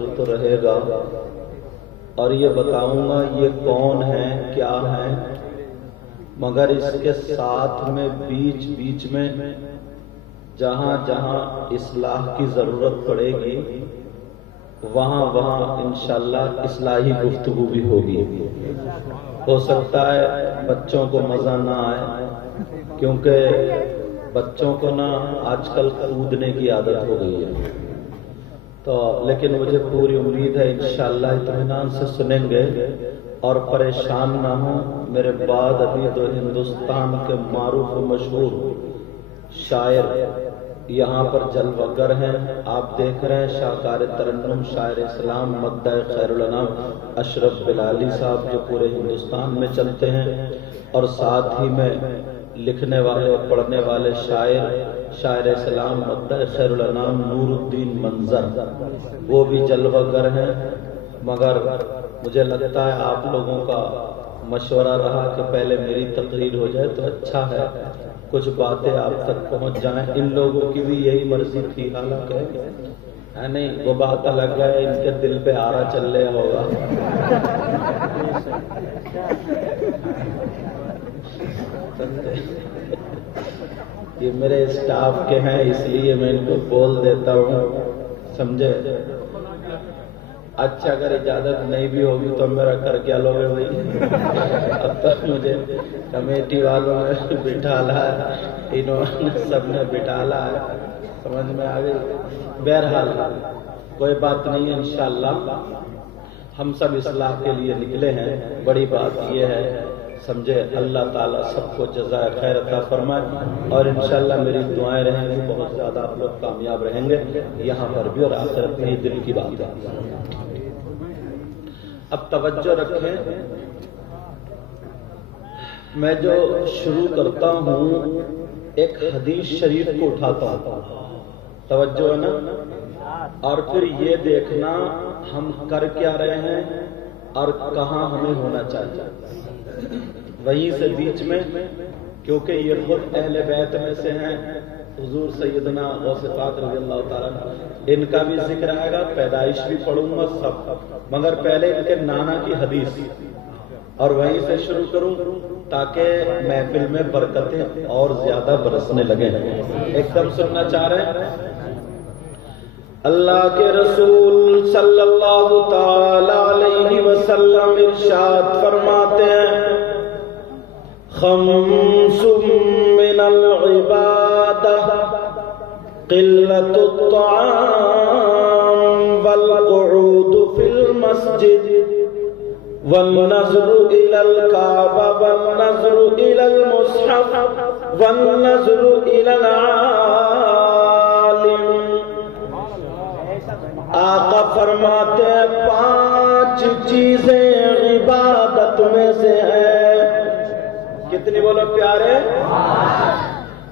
ذکر تو رہے گا اور یہ بتاؤں گا یہ کون ہیں کیا ہیں، مگر اس کے ساتھ میں بیچ بیچ میں جہاں جہاں اصلاح کی ضرورت پڑے گی وہاں وہاں انشاءاللہ اصلاحی گفتگو بھی ہوگی۔ ہو سکتا ہے بچوں کو مزہ نہ آئے، کیونکہ بچوں کو نا آج کل کودنے کی عادت ہو گئی ہے، تو لیکن مجھے پوری امید ہے انشاءاللہ اطمینان سے سنیں گے اور پریشان نہ ہوں۔ میرے بعد ابھی تو ہندوستان کے معروف و مشہور شاعر یہاں پر جلوہ گر ہیں، آپ دیکھ رہے ہیں شاہکار ترنم شاعر اسلام مدح خیر الانام اشرف بلالی صاحب جو پورے ہندوستان میں چلتے ہیں، اور ساتھ ہی میں لکھنے والے پڑھنے والے شاعر اسلام مدح خیر الانام نور الدین منظر وہ بھی جلوہ گر ہیں، مگر مجھے لگتا ہے آپ لوگوں کا مشورہ رہا کہ پہلے میری تقریر ہو جائے تو اچھا ہے، کچھ باتیں آپ تک پہنچ جائیں۔ ان لوگوں کی بھی یہی مرضی تھی، حالانکہ ہے نہیں، وہ بات الگ ہے، ان کے دل پہ آرا چل رہا ہوگا۔ یہ میرے اسٹاف کے ہیں اس لیے میں ان کو بول دیتا ہوں، سمجھے؟ اچھا اگر اجازت نہیں بھی ہوگی تو میرا کر کیا لوگے بھائی؟ اب تک مجھے کمیٹی والوں نے بٹھالا ہے، انہوں نے سب نے بٹھالا ہے، سمجھ میں آ گئی۔ بہرحال کوئی بات نہیں، انشاءاللہ ہم سب اصلاح کے لیے نکلے ہیں۔ بڑی بات یہ ہے سمجھے، اللہ تعالیٰ سب کو جزائے خیر عطا فرمائے، اور انشاءاللہ میری دعائیں رہیں گی، بہت زیادہ آپ لوگ کامیاب رہیں گے یہاں پر بھی اور آخرت میں، دل کی بات ہے۔ اب توجہ رکھیں، میں جو شروع کرتا ہوں ایک حدیث شریف کو اٹھاتا ہوں، توجہ ہے نا، اور پھر یہ دیکھنا ہم کر کیا رہے ہیں اور کہاں ہمیں ہونا چاہیے، وہیں سے بیچ میں، کیونکہ یہ خود اہل بیت میں سے ہیں، حضور سیدنا غوث پاک رضی اللہ تعالیٰ ان کا بھی ذکر آئے گا، پیدائش بھی پڑھوں گا سب، مگر پہلے ان کے نانا کی حدیث اور وہیں سے شروع کروں تاکہ محفل میں برکتیں اور زیادہ برسنے لگیں۔ ایک دم سننا چاہ رہے ہیں؟ اللہ کے رسول صلی اللہ تعالی علیہ وسلم ارشاد فرماتے ہیں، خمس من العبادہ قلت الطعام والقعود فی المسجد والنظر الى الكعبہ والنظر الى المصحف والنظر الى العالم۔ آقا فرماتے ہیں 5 چیزیں عبادت میں سے ہیں، کتنی بولو پیارے؟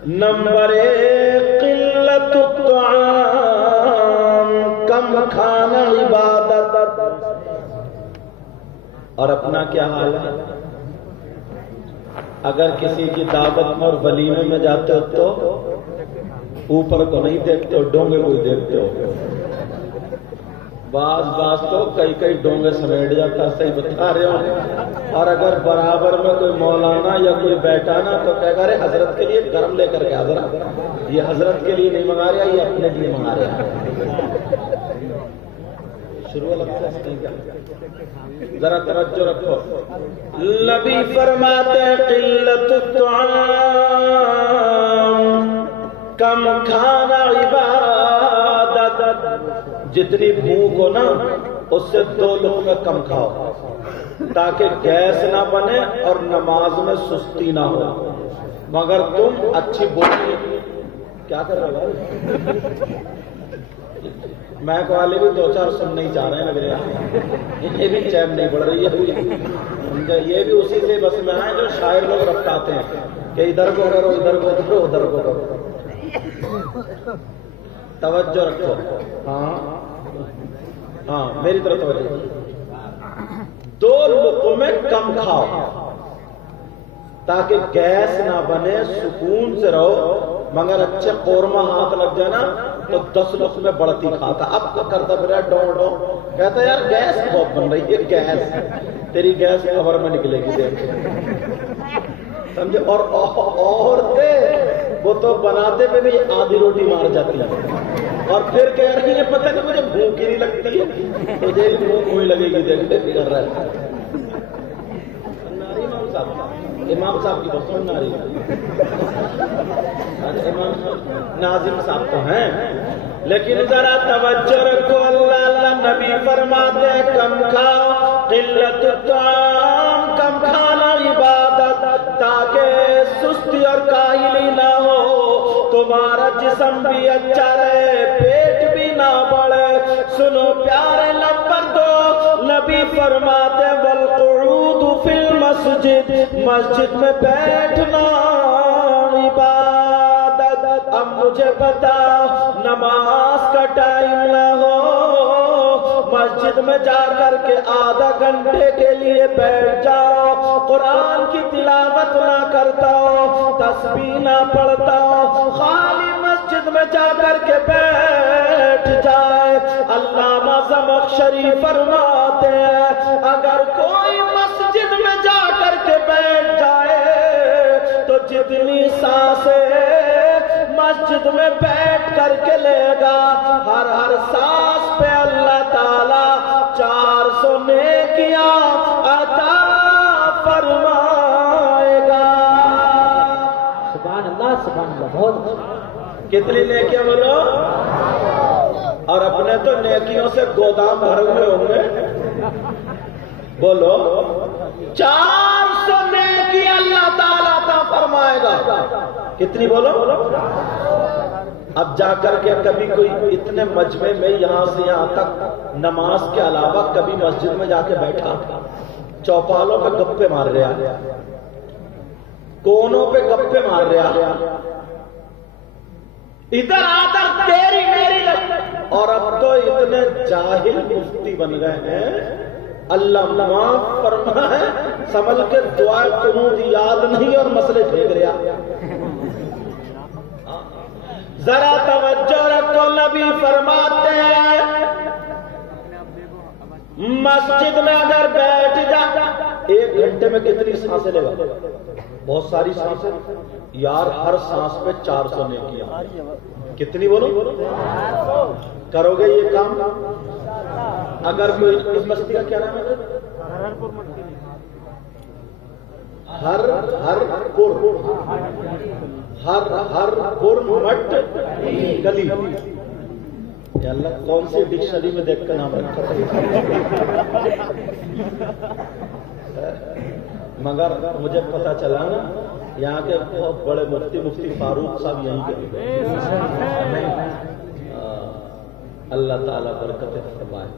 نمبر 1 قلت الطعام، کم کھانا عبادت، اور اپنا کیا حال ہے؟ اگر کسی کی دعوت میں اور ولیمے میں جاتے ہو تو اوپر کو نہیں دیکھتے ہو، ڈونگے کو ہی دیکھتے ہو، بعض تو کئی ڈونگے سمیٹ جاتا ہے، صحیح بتا رہے ہو، اور اگر برابر میں کوئی مولانا یا کوئی بیٹھا نا تو کہہ گا رے حضرت کے لیے گرم لے کر کے حضرت، یہ حضرت کے لیے نہیں منگا رہا، یہ اپنے لیے منگا رہا۔ شروع لگتا ہے ذرا توجہ رکھو، نبی فرماتے ہیں قلت الطعام، کم کھانا عبادت، جتنی بھوک ہو نا اس سے 2 لقمے کم کھاؤ تاکہ گیس نہ بنے اور نماز میں سستی نہ ہو، مگر تم اچھی بولی کیا کر رہے ہو؟ میک والے بھی 2-4 سننے ہی چاہ رہے ہیں لگ رہے ہیں، انہیں بھی چین نہیں پڑ رہی ہے، یہ بھی اسی سے بس میں آئے جو شاعر لوگ رکھاتے ہیں کہ ادھر کو کرو ادھر کو کرو ادھر کو کرو۔ توجہ رکھو، ہاں میری طرف توجہ، 2 لقمے کم کھاؤ تاکہ گیس نہ بنے، سکون سے رہو، مگر اچھے قورمہ ہاتھ لگ جائے نا تو 10 لقمے بڑھتی کھاتا، اب کو کرتا پھر ڈو ڈو، کہتا یار گیس بہت بن رہی ہے، گیس تیری گیس خبر میں نکلے گی دیکھ سمجھے۔ اور عورتیں وہ تو بناتے پہ بھی آدھی روٹی مار جاتی ہیں اور پھر کہہ رہی ہیں پتہ نہیں مجھے بھوک ہی نہیں لگتی ہے، مجھے بھوک ہوئی لگے گی دیکھتے کر رہا ہے۔ امام صاحب کی بات سننا رہی امام ناظم صاحب تو ہیں، لیکن ذرا توجہ رکھو، اللہ نبی فرماتے کم کھاؤ، قلت الطعام، کم کھانا عبادت، تاکہ سستی اور کاہلی نہ ہو، تمہارا جسم بھی اچھا رہے، پیٹ بھی نہ بڑھے۔ سنو پیارے نمبر 2، نبی فرماتے والقعود فی المسجد، مسجد میں بیٹھنا عبادت۔ اب مجھے بتا نماز کا ٹائم نہ ہو، مسجد میں جا کر کے آدھا گھنٹے کے لیے بیٹھ جاؤ، قرآن کی تلاوت نہ کرتا ہو، تسبیح نہ پڑھتا ہو، خالی مسجد میں جا کر کے بیٹھ جائے۔ علامہ زمخشری فرماتے ہیں اگر کوئی مسجد میں جا کر کے بیٹھ جائے تو جتنی سانسیں مسجد میں بیٹھ کر کے لے گا، ہر سانس پہ اللہ تعالیٰ 400 نیکیاں عطا فرمائے گا۔ سبحان اللہ سبحان اللہ، بہت کتنی نیکیاں بولو؟ اور اپنے تو نیکیوں سے گودام بھر ہوئے ہوں گے، بولو 400 نیکی اللہ تعالیٰ عطا فرمائے گا۔ کتنی بولو؟ اب جا کر کے کبھی کوئی اتنے مجمع میں یہاں سے یہاں تک نماز کے علاوہ کبھی مسجد میں جا کے بیٹھا، چوپالوں پہ گپے مار رہا، کونوں پہ گپے مار رہا، ادھر آدھر تیری میری لگ، اور اب تو اتنے جاہل مفتی بن گئے ہیں، اللہ معاف فرمائے، سنبھل کے دعا قنوت یاد نہیں اور مسئلے پھینک رہا۔ ذرا توجہ رکھو، نبی فرماتے ہیں مسجد میں اگر بیٹھ جا 1 گھنٹے میں کتنی سانسیں لے گا؟ بہت ساری سانسیں یار، ہر سانس پہ 400 نیکیاں۔ کتنی بولو؟ کرو گے یہ کام؟ اگر کوئی اس مسجد کا کیا نام ہے؟ ہر پور مٹ گلی، یا اللہ کون سی ڈکشنری میں دیکھ کر نام رکھا تھا، مگر مجھے پتا چلا نا یہاں کے بہت بڑے مفتی فاروق صاحب یہیں کے، اللہ تعالیٰ برکت فرمائے۔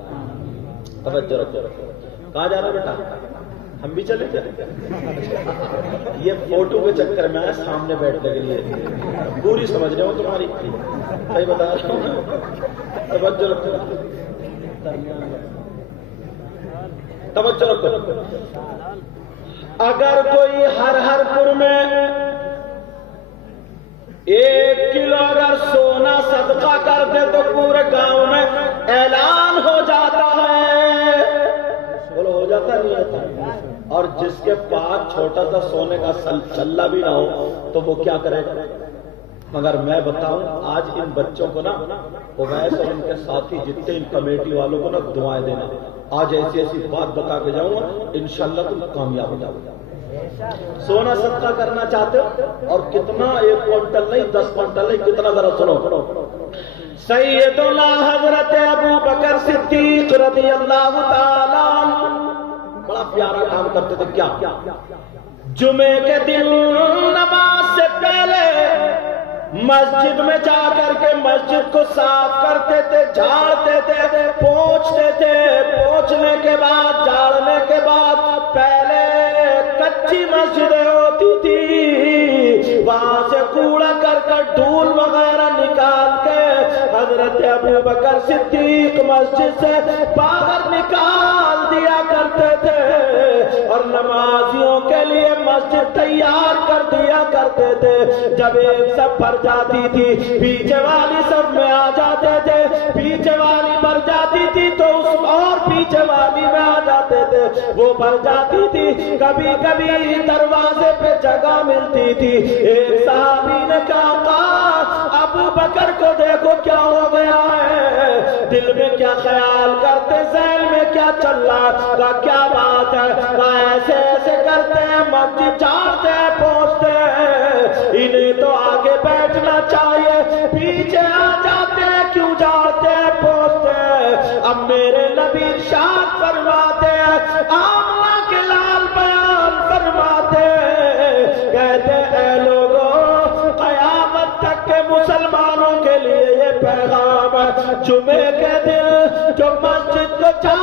توجہ رکھو، کہاں جانا بیٹا؟ ہم بھی چلے جائیں؟ یہ فوٹو کے چکر میں آئے سامنے بیٹھنے کے لیے، پوری سمجھ رہے ہو تمہاری، صحیح بتا رہا ہوں۔ توجہ رکھو، توجہ رکھو، اگر کوئی ہر پور میں 1 کلو اگر سونا صدقہ کر دے تو پورے گاؤں میں اعلان ہو جاتا ہے، بولو ہو جاتا ہے نہیں ہوتا؟ اور جس کے پاس چھوٹا سا سونے کا چھلا بھی نہ ہو تو وہ کیا کرے گا؟ مگر میں بتاؤں آج ان بچوں کو نا اویس اور ان کے ساتھی جتنے ان کمیٹی والوں کو نا دعائیں دینا، آج ایسی ایسی بات بتا کے جاؤں گا، انشاءاللہ تم کامیاب ہو جاؤ گے۔ سونا صدقہ کرنا چاہتے ہو اور کتنا؟ 1 کوئنٹل نہیں، 10 کوئنٹل نہیں، کتنا؟ ذرا سنو، سیدنا حضرت ابو بکر صدیق رضی اللہ تعالیٰ عنہ بڑا پیارا کام کرتے تھے۔ کیا؟ جمعے کے دن نماز سے پہلے مسجد میں جا کر کے مسجد کو صاف کرتے تھے، جھاڑتے تھے، پوچھتے تھے، پوچھنے کے بعد جھاڑنے کے بعد پہلے کچی مسجدیں ہوتی تھی، وہاں سے کوڑا کرکٹ دھول وغیرہ نکال کے حضرت ابو بکر صدیق مسجد سے باہر نکال دیا کرتے تھے اور نمازیوں کے لیے مسجد تیار کر دیا کرتے تھے. جب ایک سب بھر جاتی تھی پیچھے والی سب میں آ جاتے تھے, پیچھے والی بھر جاتی تھی تو اس اور پیچھے والی میں آ جاتے تھے, وہ بھر جاتی تھی. کبھی کبھی دروازے پہ جگہ ملتی تھی. ایک صحابی نے کہا ابو بکر کو دیکھو کیا ہو گیا ہے, دل میں کیا خیال کرتے, ذہن میں کیا چل رہا ہے, کیا بات ہے, ایسے ایسے کرتے ہیں, مسجد جھاڑتے ہیں, پہنچتے ہیں, انہیں تو آگے بیٹھنا چاہیے, پیچھے آ جاتے ہیں, کیوں جھاڑتے ہیں, پہنچتے ہیں. اب میرے نبی ارشاد فرماتے ہیں, آمنہ کے لال بیان فرماتے ہیں, کہتے اے لوگوں قیامت تک کے مسلمانوں کے لیے یہ پیغام ہے, جمعے کے دن جو مسجد کو جا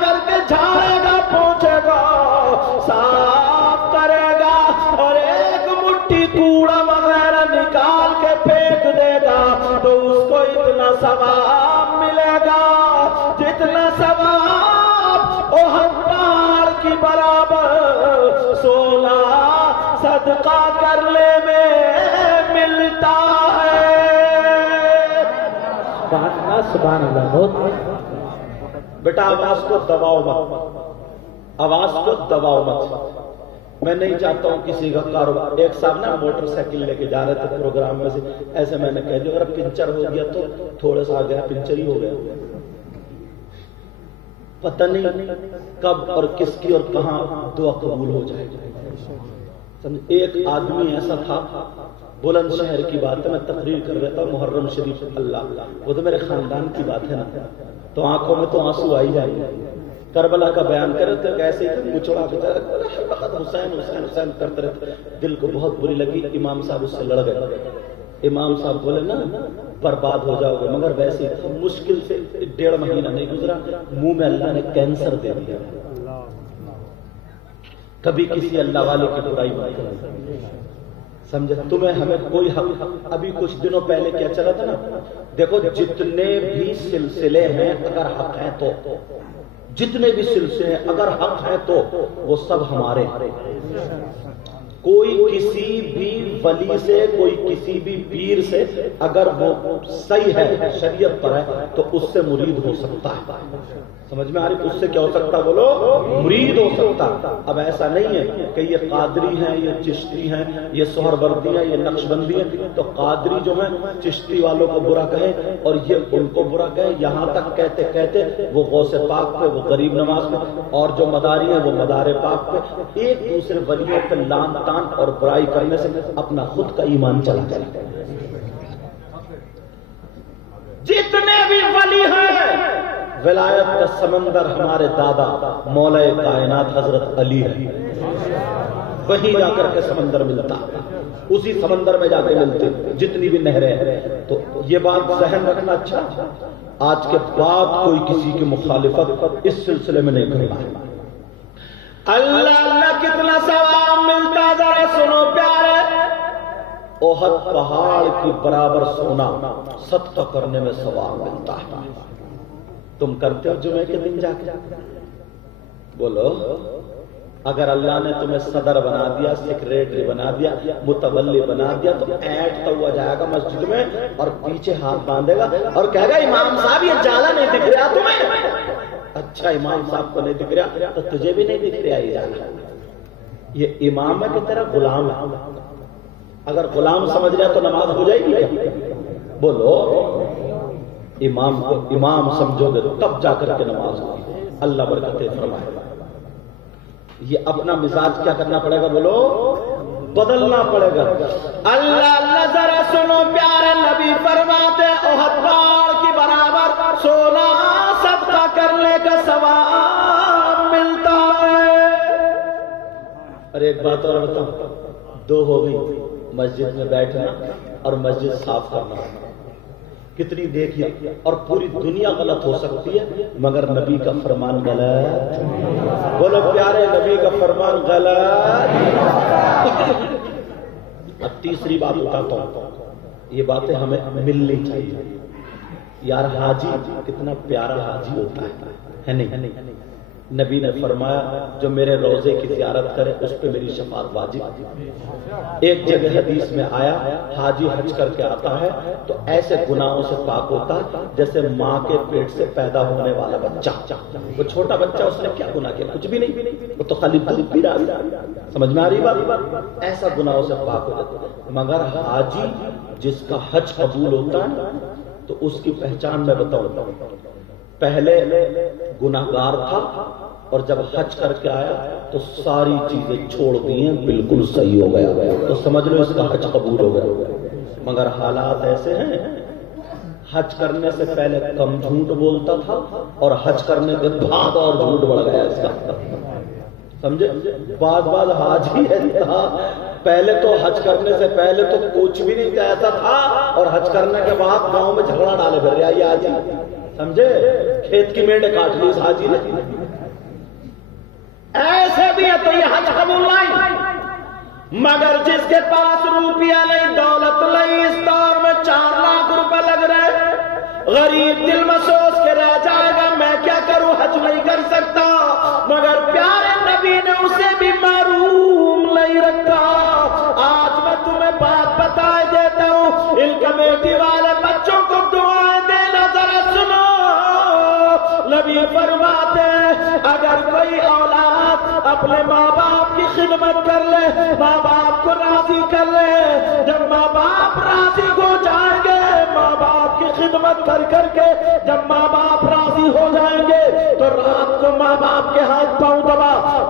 کر کے جھاڑے گا, پہنچے گا, صاف کرے گا اور ایک مٹھی کوڑا وغیرہ نکال کے پھینک دے گا تو اس کو اتنا ثواب ملے گا جتنا ثواب احد پہاڑ کی برابر 16 صدقہ کرنے میں ملتا ہے. سبحان اللہ. بہت بیٹا آواز کو دباؤ مت, آواز کو دباؤ مت. میں نہیں چاہتا ہوں کسی کا کاروبار. ایک صاحب نا موٹر سائیکل لے کے جا رہے تھے پروگرام میں سے, ایسے میں نے کہہ دیا اگر پنچر ہو گیا تو تھوڑا سا آ گیا, پنچر ہی ہو گیا, پتہ نہیں کب اور کس کی اور کہاں دعا قبول ہو جائے. ایک آدمی ایسا تھا, بلند شہر کی بات ہے, میں تقریر کر رہا تھا محرم شریف, اللہ وہ تو میرے خاندان کی بات ہے نا, تو آنکھوں میں تو آنسو آئی جائیں گے. کربلا کا بیان کرے تو کیسے مچڑا کے حسین حسین حسین کرتے رہتے, دل کو بہت بری لگی. امام صاحب اس سے لڑ گئے. امام صاحب بولے نا برباد ہو جاؤ گے, مگر ویسے مشکل سے 1.5 مہینہ نہیں گزرا, منہ میں اللہ نے کینسر دے دیا. کبھی کسی اللہ والے کی برائی مت کرو, سمجھے, تمہیں ہمیں کوئی حق. ابھی کچھ دنوں پہلے کیا چلا تھا نا, دیکھو جتنے بھی سلسلے ہیں اگر حق ہیں تو, جتنے بھی سلسلے ہیں اگر حق ہیں تو وہ سب ہمارے ہیں. کوئی کسی بھی ولی سے, کوئی کسی بھی پیر سے اگر وہ صحیح ہے, شریعت پر ہے, تو اس سے مرید ہو سکتا ہے. سمجھ میں آ رہی, اس سے کیا ہو سکتا, بولو, مرید ہو سکتا. اب ایسا نہیں ہے کہ یہ قادری ہیں, یہ چشتی ہیں, یہ سہروردی ہیں, یہ نقشبندی ہیں, تو قادری جو ہیں چشتی والوں کو برا کہیں اور یہ ان کو برا کہیں, یہاں تک کہتے کہتے وہ غوث پاک پہ, وہ غریب نواز پہ, اور جو مداری ہیں وہ مدار پاک پہ, ایک دوسرے ولیوں پہ لان تان اور برائی کرنے سے اپنا خود کا ایمان چلا جائے. جتنے بھی ولی ہیں, ولایت کا سمندر ہمارے دادا مولا کائنات حضرت علی ہے, وہیں جا کر کے سمندر ملتا, اسی سمندر میں جا کے ملتے جتنی بھی نہریں ہیں. تو یہ بات ذہن رکھنا اچھا, آج کے بعد کوئی کسی کی مخالفت اس سلسلے میں نہیں کرنا. اللہ اللہ کتنا ثواب ملتا ذرا سنو پیارے. احد پہاڑ کی برابر سونا صدقہ کرنے میں ثواب ملتا ہے. تم کرتے ہو جمعے کے دن جا کے, بولو, اگر اللہ نے تمہیں صدر بنا دیا, سیکریٹری بنا دیا, متولی بنا دیا, تو اینٹتا ہوا جائے گا مسجد میں اور پیچھے ہاتھ باندھے گا اور کہے گا امام صاحب یہ جالا نہیں دکھ رہا تمہیں. اچھا امام صاحب کو نہیں دکھ رہا تو تجھے بھی نہیں دکھ رہا یہ جالا. یہ امام ہے کہ تیرا غلام ہے. اگر غلام سمجھ رہا تو نماز ہو جائے گی کیا, بولو. امام کو امام سمجھو گے تب جا کر کے نماز ہوگی. اللہ برکتیں فرمائے. یہ اپنا مزاج کیا کرنا پڑے گا, بولو, بدلنا پڑے گا. اللہ اللہ ذرا سنو پیارے نبی فرماتے احد پہاڑ کی برابر سونا صدقہ کرنے کا ثواب ملتا ہے. ارے ایک بات اور بتاؤں, 2 ہو گئی, مسجد میں بیٹھنا اور مسجد صاف کرنا. کتنی دیکھیے, اور پوری دنیا غلط ہو سکتی ہے مگر نبی کا فرمان غلط. بولو پیارے, نبی کا فرمان غلط. اب تیسری بات بتاتا ہوں, یہ باتیں ہمیں ملنی چاہیے. یار حاجی کتنا پیارا حاجی ہوتا ہے نہیں, نبی نے فرمایا جو میرے روزے کی زیارت کرے اس پہ میری شفاعت واجب۔ ایک جگہ حدیث میں آیا حاجی حج کر کے آتا ہے تو ایسے گناہوں سے پاک ہوتا ہے جیسے ماں کے پیٹ سے پیدا ہونے والا بچہ۔ وہ چھوٹا بچہ اس نے کیا گناہ کیا؟ کچھ بھی نہیں، وہ تو خالی دودھ پی رہا ہے۔ سمجھ میں آ رہی بات؟ ایسا گناہوں سے پاک ہو جاتا ہے۔ مگر حاجی جس کا حج قبول ہوتا ہے تو اس کی پہچان میں بتاؤں، پہلے گناہگار تھا اور جب حج کر کے آیا تو ساری چیزیں چھوڑ دی ہیں، بالکل صحیح ہو گیا، تو سمجھ لو اس کا حج قبول ہو گیا۔ مگر حالات ایسے ہیں حج کرنے سے پہلے کم جھوٹ بولتا تھا اور حج کرنے کے بعد اور جھوٹ بڑھ گیا اس کا، سمجھے؟ بعض حاجی تھا پہلے تو حج کرنے سے پہلے تو کچھ بھی نہیں کہتا تھا اور حج کرنے کے بعد گاؤں میں جھگڑا ڈالے پھر رہا یہ حاجی، سمجھے؟ کھیت کی میڑے کاٹ لی اس حاجی نے۔ ایسے بھی ہے تو یہ حج قبول نہیں، مگر جس کے پاس روپیہ نہیں، دولت نہیں، اس دور میں 4 لاکھ روپے لگ رہے، غریب دل میں سوچ کے رہ جائے گا میں کیا کروں، حج نہیں کر سکتا، مگر پیارے نبی نے اسے بھی محروم نہیں رکھا۔ آج میں تمہیں بات بتائے دیتا ہوں، ان کمیٹی والے بچوں کو دعائیں دینا ذرا سنو۔ نبی فرماتے ہیں اگر کوئی اولاد اپنے ماں باپ کی خدمت کر لے، ماں باپ کو راضی کر لے، جب ماں باپ راضی ہو جائیں گے، ماں باپ کی خدمت کر کے جب ماں باپ راضی ہو جائیں گے تو رات کو ماں باپ کے ہاتھ پاؤں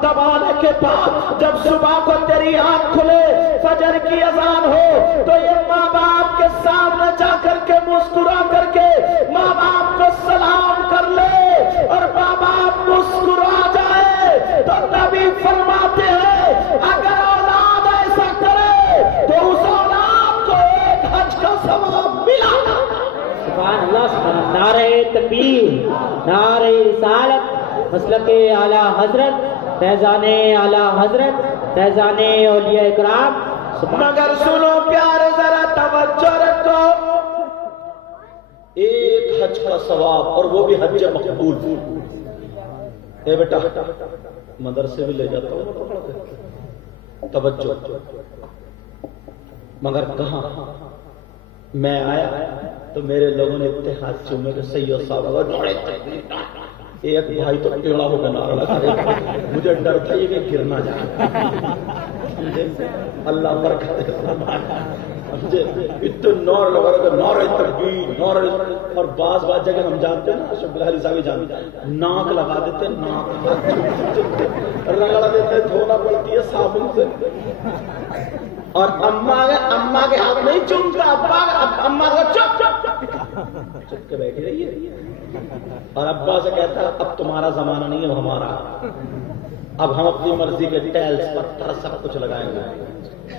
دبانے کے بعد جب صبح کو تیری آنکھ کھلے، فجر کی اذان ہو تو یہ ماں باپ کے سامنے جا کر کے مسکرا کر کے ماں باپ کو سلام کر لے اور ماں باپ مسکرا جائے تو نبی فرماتے ہیں اگر اولاد ایسا کرے تو اس اولاد کو ایک حج کا ثواب ملا۔ سبحان اللہ، سبحان اللہ، نعرہ تکبیر، نعرہ رسالت، مسلک اعلیٰ حضرت، فیضان اعلیٰ حضرت، فیضان اولیاء اکرام۔ مگر سنو پیارے ذرا توجہ رکھو، ایک حج کا ثواب اور وہ بھی حج مقبول۔ اے بیٹا مدرسے بھی لے جاتا ہوں، توجہ، مگر کہاں میں آیا تو میرے لوگوں نے اتحاد چومے کہ سید صاحب ایک بھائی تو ٹیڑھا ہو کے نعرہ لگا رہا، مجھے ڈر تھا یہ کہ گرنا جائے، اللہ برکت دے، اتنے نعرہ لگا رہا تھا، نعرہ تکبیر، نعرہ، اور بعض جگہ ہم جانتے ہیں نا، اشرف بلال صاحب جانتے ہیں، ناک لگا دیتے ہیں، ناک رگڑ دیتے ہیں، دھونا پڑتی ہے صابن سے، اور اماں کے ہاتھ نہیں چومتا، اماں کا چپ کے بیٹھی رہی ہے، اور ابا سے کہتا ہے اب تمہارا زمانہ نہیں ہے ہمارا، اب ہم اپنی مرضی کے ٹائلز پتھر سب کچھ لگائیں گے۔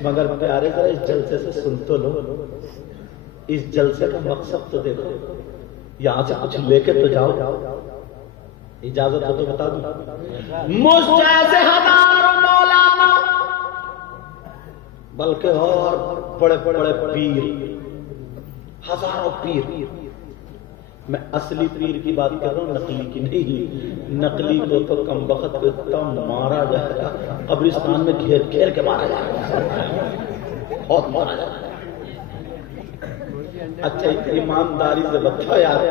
مگر پیارے ذرا اس جلسے سے سن تو لو، اس جلسے کا مقصد تو دیکھو، یہاں سے کچھ لے کے تو جاؤ، اجازت ہو تو بتا دوں، مجھ جیسے ہزاروں مولانا بلکہ اور بڑے بڑے پیر، ہزاروں پیر، میں اصلی پیر کی بات کر رہا ہوں، نقلی کی نہیں، نقلی کو تو کم وقت کو اتنا مارا جائے گا، قبرستان میں گھیر گھیر کے مارا جائے گا، بہت مارا جائے گا۔ اچھا ایمانداری سے بتا یار،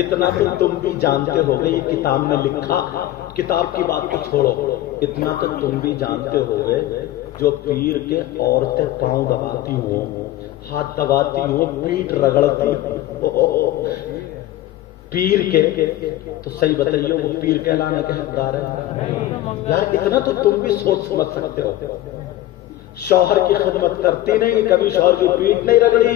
اتنا تو تم بھی جانتے ہو گے، یہ کتاب میں لکھا، کتاب کی بات کو چھوڑو، اتنا تو تم بھی جانتے ہو گے جو پیر کے عورتیں پاؤں دباتی ہوں، ہاتھ دباتی ہوں، پیٹ رگڑتی ہوں پیر کے، تو صحیح بتائیے وہ پیر کہلانے کے حقدار ہے؟ یار اتنا تو تم بھی سوچ سمجھ سکتے ہو۔ شوہر کی خدمت کرتی نہیں، کبھی شوہر کی پیٹ نہیں رگڑی،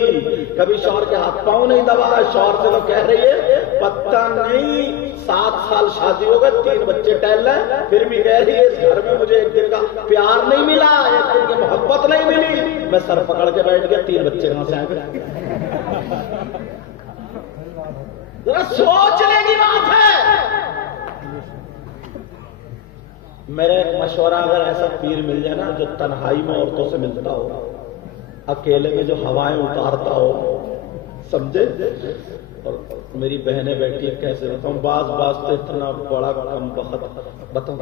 کبھی شوہر کے ہاتھ پاؤں نہیں دبایا، شوہر سے تو کہہ رہی ہے پتہ نہیں 7 سال شادی ہو گئے، 3 بچے ٹہل رہے، پھر بھی کہہ رہی ہے اس گھر میں مجھے ایک دن کا پیار نہیں ملا، ایک دن کی محبت نہیں ملی، میں سر پکڑ کے بیٹھ گیا، 3 بچے کہاں سے آئے گے؟ ذرا سوچنے کی بات ہے۔ میرا ایک مشورہ، اگر ایسا پیر مل جائے نا جو تنہائی میں عورتوں سے ملتا ہو، اکیلے میں جو ہوائیں اتارتا ہو، سمجھے، اور میری بہنیں بیٹھی ہیں، کیسے بتاؤں، بعض تو اتنا بڑا کم وقت بتاؤں.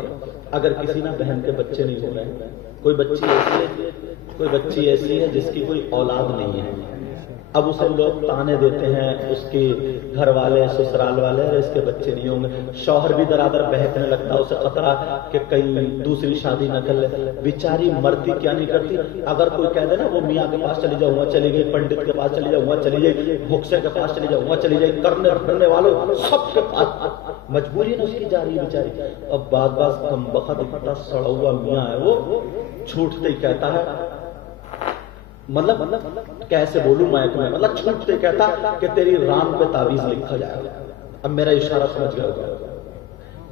اگر کسی نہ بہن کے بچے نہیں ہو رہے ہیں، کوئی بچی ایسی ہے جس کی کوئی اولاد نہیں ہے، اب اسے لوگ تانے دیتے ہیں، اس کے گھر والے سسرال والے، اس کے بچے نہیں ہوں گے، شوہر بھی درادر بہکنے لگتا، اسے خطرہ کہ کہیں دوسری شادی نہ کر لے. بیچاری مرتی کیا نہیں کرتی، اگر کوئی کہہ دے نا وہ میاں کے پاس چلی جاؤں، وہاں چلی گئی، پنڈت کے پاس چلی جاؤں، وہاں چلی گئی، بھکسے کے پاس چلی جاؤں، وہاں چلی جائی، کرنے والوں سب کے پاس مجبوری نا اس کی جا رہی ہے بیچاری. اب بعض کم بخت اتنا سڑا ہوا میاں ہے، وہ چھوٹتے ہی کہتا ہے، مطلب کیسے بولوں میں مطلب چھوٹتے کہتا کہ تیری رام پہ تعویذ لکھا جائے گا. اب میرا اشارہ سمجھ گیا ہوگا،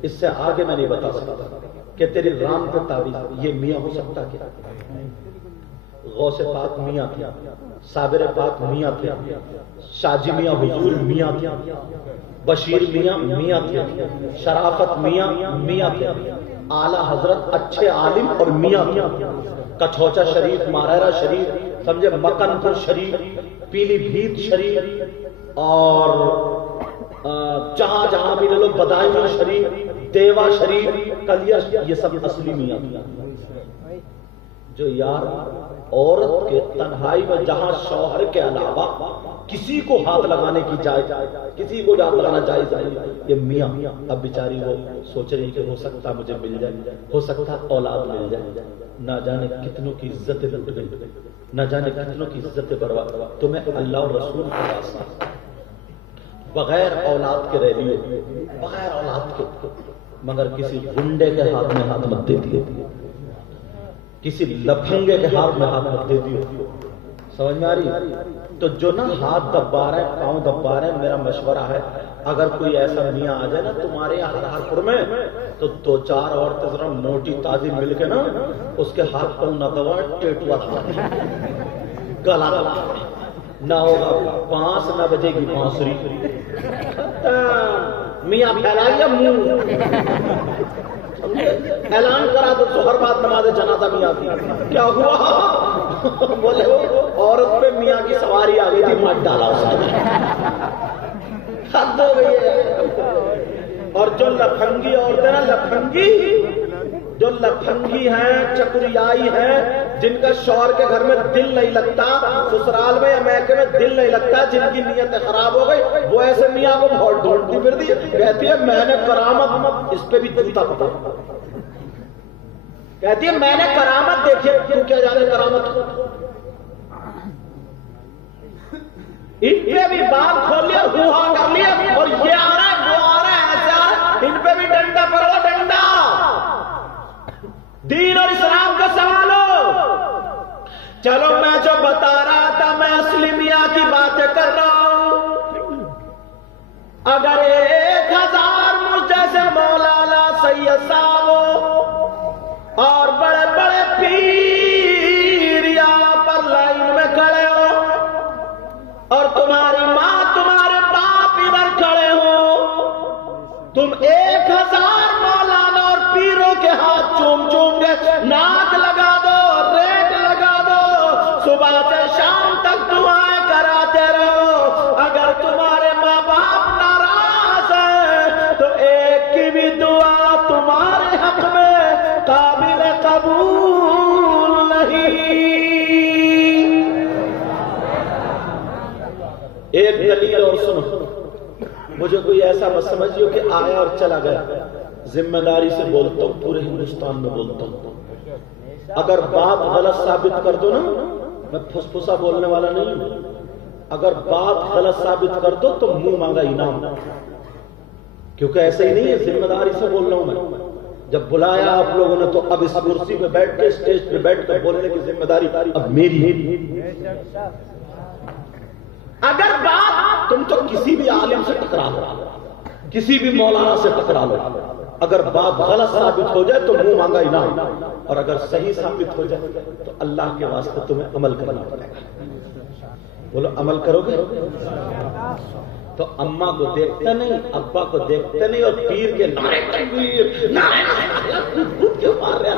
اس سے آگے میں نہیں بتا سکتا کہ تیری رام پہ تعویذ. یہ میاں ہو سکتا کیا؟ غوث پاک میاں تھے، صابر پاک میاں تھے، شاجی میاں حضور میاں تھے، بشیر میاں تھے، شرافت میاں تھے، اعلیٰ حضرت اچھے عالم اور میاں تھے. کچھوچا شریف، ماریرا شریف، سمجھے، مکن پور شریف، پیلی بھیت شریف، اور جہاں بھی لوگ بدائن شریف، دیوا شریف، کلیہ، یہ سب اصلی میاں جو یار عورت کے تنہائی میں جہاں شوہر کے علاوہ کسی کو ہاتھ لگانے کی جائز، کسی کو ہاتھ لگانا جائز نہیں، یہ میاں. اب بیچاری وہ سوچ رہی کہ ہو سکتا مجھے مل جائے، ہو سکتا اولاد مل جائے. نہ جانے کتنوں کی عزت لٹ گئی، نہ جانے کتنوں کی عزت برباد. تمہیں اللہ اور رسول کے واسطے بغیر اولاد کے رہ لیے، بغیر اولاد کے، مگر کسی گنڈے کے ہاتھ میں ہاتھ مت دے دیے، کسی لفنگے کے ہاتھ میں ہاتھ مت دے دیے. سمجھ میں آ رہی؟ تو جو نا ہاتھ دبا رہے ہیں، پاؤں دبا رہے ہیں، میرا مشورہ ہے اگر کوئی ایسا میاں آ جائے نا تمہارے ہرپور میں، تو 2-4 عورتیں ذرا موٹی تازی مل کے نا اس کے ہاتھ پاؤں نہ دبائے، ٹیٹوا گلا نہ ہوگا، بانس نہ بجے گی بانسری. میاں پھیلائیے منہ، اعلان کرا تو ظہر بعد نماز جنازہ میاں کی. کیا ہوا؟ بولے عورت پہ میاں کی سواری آ گئی تھی، مت ڈالا اس نے. حد ہو گئی ہے. اور جو لفنگی عورتیں نا، جو لفنگی ہیں، چکریائی ہیں، جن کا شوہر کے گھر میں دل نہیں لگتا، سسرال میں یا میکے میں دل نہیں لگتا، جن کی نیتیں خراب ہو گئی، وہ ایسے میاں کو بہت ڈھونڈتی پھرتی ہے، کہتی ہے میں نے کرامت. اس پہ بھی جوتا پتا، کہتی ہے میں نے کرامت دیکھی. تو کیا جانے کرامت؟ ان پہ بھی بات کھول لیا، ہوا کر لیا، اور یہ آ رہا ہے، وہ آ رہا ہے، ایسے آ رہا ہے. ان پہ بھی ڈنڈا پڑو، ڈنڈا. دین اور اسلام کا سوال ہو. چلو میں جو بتا رہا تھا، میں اصلی میاں کی باتیں کر رہا ہوں. اگر 1000 مجھ جیسے مولانا سید صاحب ہو اور بڑے بڑے پیر یہاں پر لائن میں کھڑے ہو، اور تمہاری ماں تمہارے باپ ادھر کھڑے ہو، تم 1000 مولانا اور پیروں کے ہاتھ چوم کے ناک لگا دو، ریٹ لگا دو، صبح سے شام تک دعائیں کراتے رہو. اگر تمہارے ماں باپ ناراض ہیں تو ایک کی بھی دعا تمہارے حق میں قابل قبول نہیں. ایک دلیل اور سنو، مجھے کوئی ایسا مت سمجھیو کہ آیا اور چلا گیا. ذمہ داری سے بولتا ہوں، پورے ہندوستان میں بولتا ہوں. اگر بات غلط ثابت کر دو نا، میں پھسپھسا بولنے والا نہیں ہوں، اگر بات غلط ثابت کر دو تو منہ مانگا انعام. کیونکہ ایسا ہی نہیں ہے، ذمہ داری سے بول رہا ہوں میں. جب بلایا آپ لوگوں نے تو اب اس کرسی پہ بیٹھ کے، اسٹیج پہ بیٹھ کر بولنے کی ذمہ داری اب میری ہے. اگر بات تم تو کسی بھی عالم سے ٹکرا لو، کسی بھی مولانا سے ٹکرا لو، اگر بات غلط ثابت ہو جائے تو منہ مانگا انعام، اور اگر صحیح ثابت ہو جائے تو اللہ کے واسطے تمہیں عمل کرنا پڑے گا. بولو عمل کرو گے؟ تو اماں کو دیکھتے نہیں، ابا کو دیکھتے نہیں، اور پیر کے نعرے تکبیر، خود کیوں مار رہے ہیں؟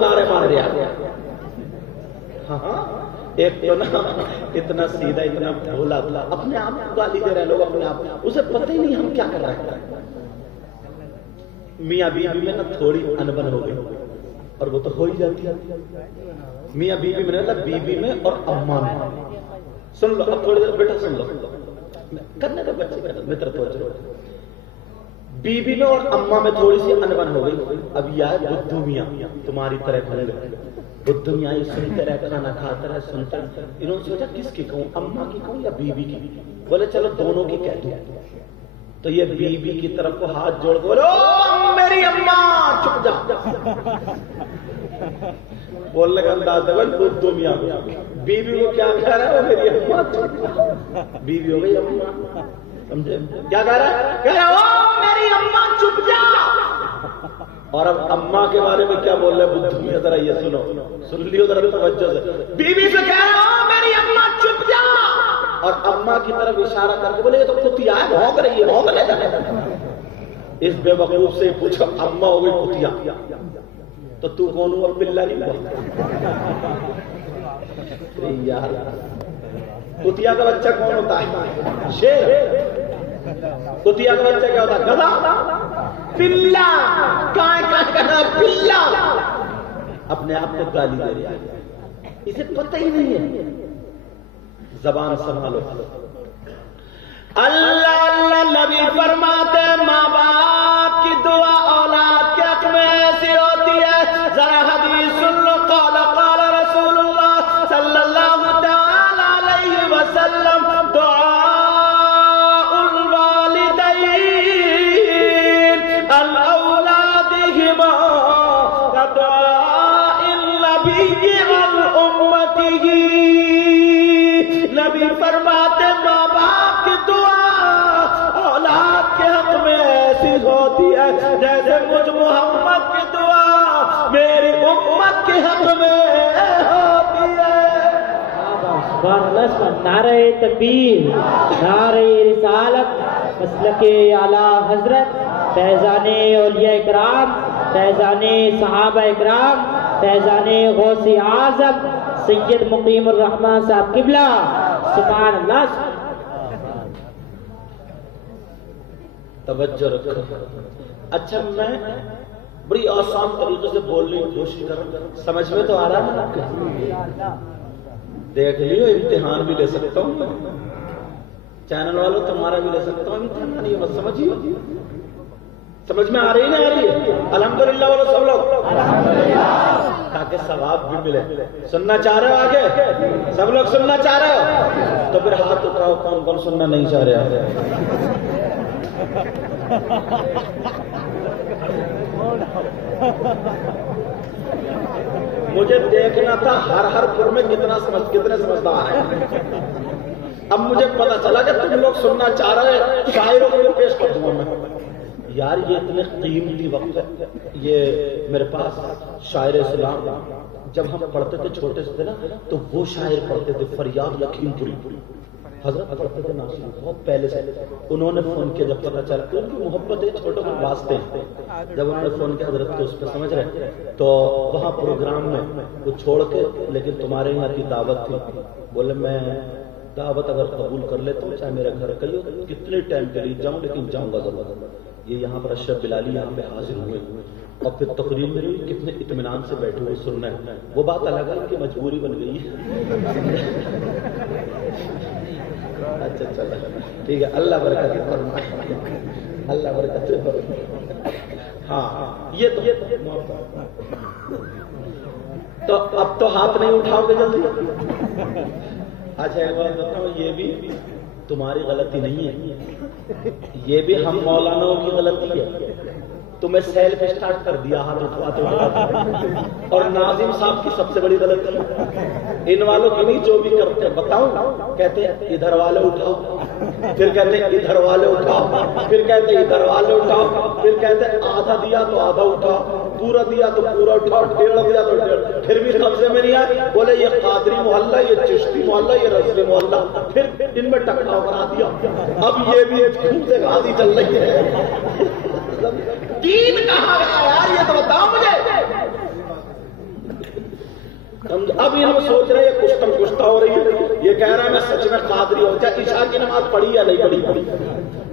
نعرے مار رہے ہیں. ہاں ایک تو نا اتنا سیدھا اتنا بھولا بھولا اپنے آپ کو گالی دے رہے ہیں لوگ اپنے آپ، اسے پتہ ہی نہیں ہم کیا کر رہے ہیں۔ میاں بیوی میں نا تھوڑی انبن ہو گئی اور وہ تو ہو ہی جاتی ہے، میاں بیوی میں نا بیوی میں اور اماں میں۔ سن لو اب تھوڑی دیر بیٹا سن لو کرنے دو بچے کا متر توجہ۔ بیوی میں اور اماں میں تھوڑی سی انبن ہو گئی، اب یہ بدھو میاں تمہاری طرح ہوں گے، بدھو میاں یہ سنتے رہے کھانا کھاتا رہے سنتے رہے، انہوں نے سوچا کس کی کہوں، اماں کی کہوں یا بیوی کی؟ بولے چلو دونوں کی کہہ دوں۔ تو یہ بیوی کی طرف کو ہاتھ جوڑ کے بولو میری اماں چپ جا، بولنے کا انداز ہے بدھو میاں، بیوی کو کیا کہہ رہا ہے وہ میری اماں چپ جا، بیوی ہو گئی اماں، سمجھے کیا کہہ رہا ہے؟ کہہ رہا ہے میری اماں چپ جا۔ اور اب اماں کے بارے میں کیا بول رہے ہیں بدھو میاں، ذرا یہ سنو، سن لیو ذرا توجہ سے۔ بیوی سے کہہ رہا ہے میری اماں چپ جا، اور اماں کی طرف اشارہ کر کے بولے یہ تو کتیا ہے، بھونک رہی ہے، بھونک رہے ہیں۔ اس بے وقوف سے پوچھو اماں ہو گئی کتیا تو تو کون ہوا؟ بلّا نہیں ہوا یار، کتیا کا بچہ کون ہوتا ہے؟ شیر۔ کتیا کا بچہ کیا ہوتا ہے؟ گدھا، پلّا، پلّا، اپنے آپ کو گالی دے رہا ہے، اسے پتہ ہی نہیں ہے۔ زبان سنبھالو۔ اللہ اللہ نبی فرماتے ماں باپ کی دعا اولاد کے حق میں ایسی ہوتی ہے، ذرا حدیث سن لو۔ قال قال رسول اللہ صلی اللہ تعالی علیہ وسلم دعاء الوالدین الاولادہما كدعاء النبی الامتہ۔ نبی فرماتے ماں باپ کی دعا اولاد کے حق میں ایسی ہوتی ہے جیسے مجھ محمد کی دعا میری امت کے حق میں ہوتی ہے۔ نعرہ تکبیر، نعرہ رسالت، مسلک اعلیٰ حضرت، فیضان اولیاء اکرام، فیضان صحابہ اکرام، فیضان غوث اعظم سید مقیم الرحمن صاحب قبلہ، سبحان اللہ۔ توجہ رکھو۔ اچھا میں بڑی آسان طریقے سے بولنے کی کوشش کر رہا ہوں، سمجھ میں تو آ رہا ہے نا؟ دیکھ لیو امتحان بھی لے سکتا ہوں میں، چینل والوں تمہارا بھی لے سکتا ہوں امتحان، یہ بس سمجھیے، سمجھ میں آ رہی نہیں آ رہی ہے؟ الحمدللہ والو سب لوگ تاکہ ثواب بھی ملے۔ سننا چاہ رہے ہو آگے؟ سب لوگ سننا چاہ رہے ہو تو پھر ہاتھ اٹھاؤ کون کون سننا نہیں چاہ رہے؟ مجھے دیکھنا تھا ہر پر میں کتنے سمجھدار ہیں۔ اب مجھے پتا چلا کہ تم لوگ سننا چاہ رہے ہیں، شاعروں کو پیش کر دوں میں۔ یار یہ اتنے قیمتی وقت ہے، یہ میرے پاس شاعر اسلام جب ہم پڑھتے تھے چھوٹے سے تھے نا تو وہ شاعر پڑھتے تھے فریاد لکھیم پوری، حضرت پڑھتے تھے ناصر، بہت پہلے سے انہوں نے فون کیا جب پتا چلا ان کی محبت ہے چھوٹوں کو واسطے ہیں، جب انہوں نے فون کیا حضرت کو اس پہ سمجھ رہے تو وہاں پروگرام میں وہ چھوڑ کے لیکن تمہارے یہاں کی دعوت تھی، بولے میں دعوت اگر قبول کر لیتا ہوں چاہے میرے گھر کہیو کتنے ٹائم کے لیے جاؤں لیکن جاؤں گا ضرور۔ یہ یہاں پر اشرف بلالی یہاں پہ حاضر ہوئے اور پھر تقریر میری کتنے اطمینان سے بیٹھے ہوئے سننا ہے، وہ بات الگ ہے کہ مجبوری بن گئی ہے۔ اچھا چلو ٹھیک ہے، اللہ برکت فرمائے، اللہ برکت فرمائے۔ ہاں یہ تو اب تو ہاتھ نہیں اٹھاؤ گے جلدی۔ اچھا ایک بات بتاؤ، یہ بھی تمہاری غلطی نہیں ہے، یہ بھی ہم مولانوں کی غلطی ہے، تمہیں سیلف اسٹارٹ کر دیا ہاتھ اٹھواتے اٹھواتے، اور ناظم صاحب کی سب سے بڑی غلطی ہے، ان والوں کی نہیں جو بھی کرتے ہیں بتاؤں، کہتے ہیں ادھر والے اٹھاؤ، پھر کہتے ہیں ادھر والے اٹھاؤ، پھر کہتے ہیں ادھر والے اٹھاؤ، پھر کہتے ہیں آدھا دیا تو آدھا اٹھاؤ، پورا دیا تو پورا اٹھاؤ، ڈیڑھ دیا تو ڈیڑھ، پھر بھی قبضے میں نہیں آئے، بولے یہ قادری محلہ، یہ چشتی محلہ، یہ رضوی محلہ، پھر ان میں ٹکراؤ کرا دیا، اب یہ بھی خون سے غازی چل رہی ہے۔ دین کہاں گیا یار یہ تو بتاؤ مجھے۔ اب یہ لوگ سوچ رہے ہیں کچھ الٹا ہو رہی ہے. یہ کہہ رہا ہے میں سچ میں قادری ہوں. چاہے عشاء کی نماز پڑھی یا نہیں پڑھی.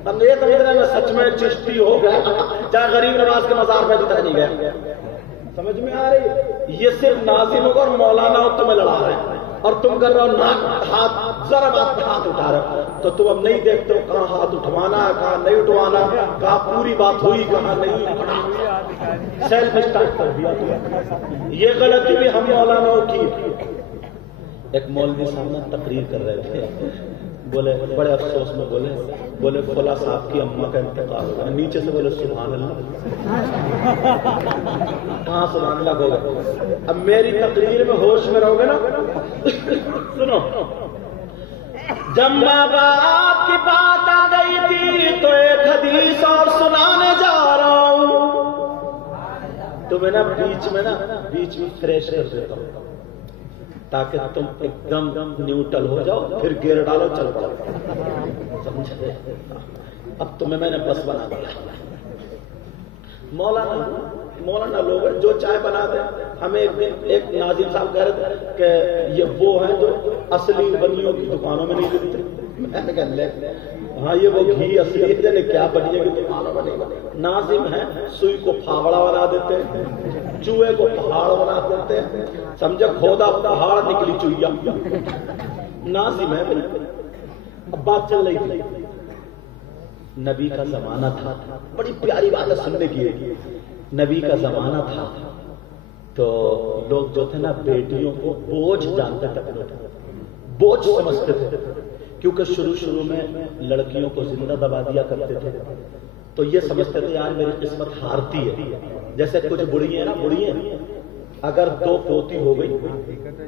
ہم یہ سمجھ رہے ہیں میں سچ میں چشتی ہو گیا, چاہے غریب نواز کے مزار پہ جتنا نہیں گیا. سمجھ میں آ رہی ہے؟ یہ صرف ناظم اور مولانا اور تمہیں لڑا رہے ہیں, اور تم کر رہے ہو ہاتھ ذرا بات ہاتھ اٹھا رہے ہو. تو تم اب نہیں دیکھتے ہو کہاں ہاتھ اٹھوانا ہے کہاں نہیں اٹھوانا, کہاں پوری بات ہوئی کہاں نہیں. سیلف اسٹارٹ کر دیا. یہ غلطی بھی ہم مولانا کی. ایک مولوی صاحب تقریر کر رہے تھے, بولے بڑے افسوس میں بولے فلاں صاحب کی اماں کا انتقال ہو گیا. نیچے سے بولے سبحان اللہ. کہاں سبحان اللہ ہوگا؟ اب میری تقریر میں ہوش میں رہو گے نا. سنو, جب ماں باپ کی بات آ گئی تھی تو ایک حدیث اور سنانے جا رہا ہوں. تو میں نا بیچ میں فریش کر دیتا ہوں تاکہ تم ایک دم نیوٹرل ہو جاؤ, پھر گیئر ڈالو چل پڑو. سمجھے؟ اب تمہیں میں نے بس بنا دیا. مولانا لوگ جو چائے بنا دیں. ہمیں ایک ناظم صاحب کہہ رہے تھے کہ یہ وہ ہیں جو اصلی بنیوں کی دکانوں میں نہیں ملتے. میں نے کہا ہاں یہ وہ گھی اصلی ہے, کیا بنیوں کی دکانوں میں نہیں ملتے. ناظم ہیں, سوئی کو پھاوڑا بنا دیتے ہیں, چوہے کو پہاڑ بنا دیتے ہیں. سمجھے, کھودا پہاڑ نکلی چوہیا. ناظم ہے. اب بات چل رہی تھی, نبی کا زمانہ تھا. بڑی پیاری بات ہے سننے کی. نبی کا زمانہ تھا تو لوگ جو تھے نا بیٹیوں کو بوجھ جانتے تھے, بوجھ سمجھتے تھے, کیونکہ شروع میں لڑکیوں کو زندہ دبا دیا کرتے تھے. تو یہ سمجھتے تھے یار میری قسمت ہارتی ہے. جیسے کچھ بڑی ہیں نا, بڑی ہیں اگر 2 پوتی ہو گئی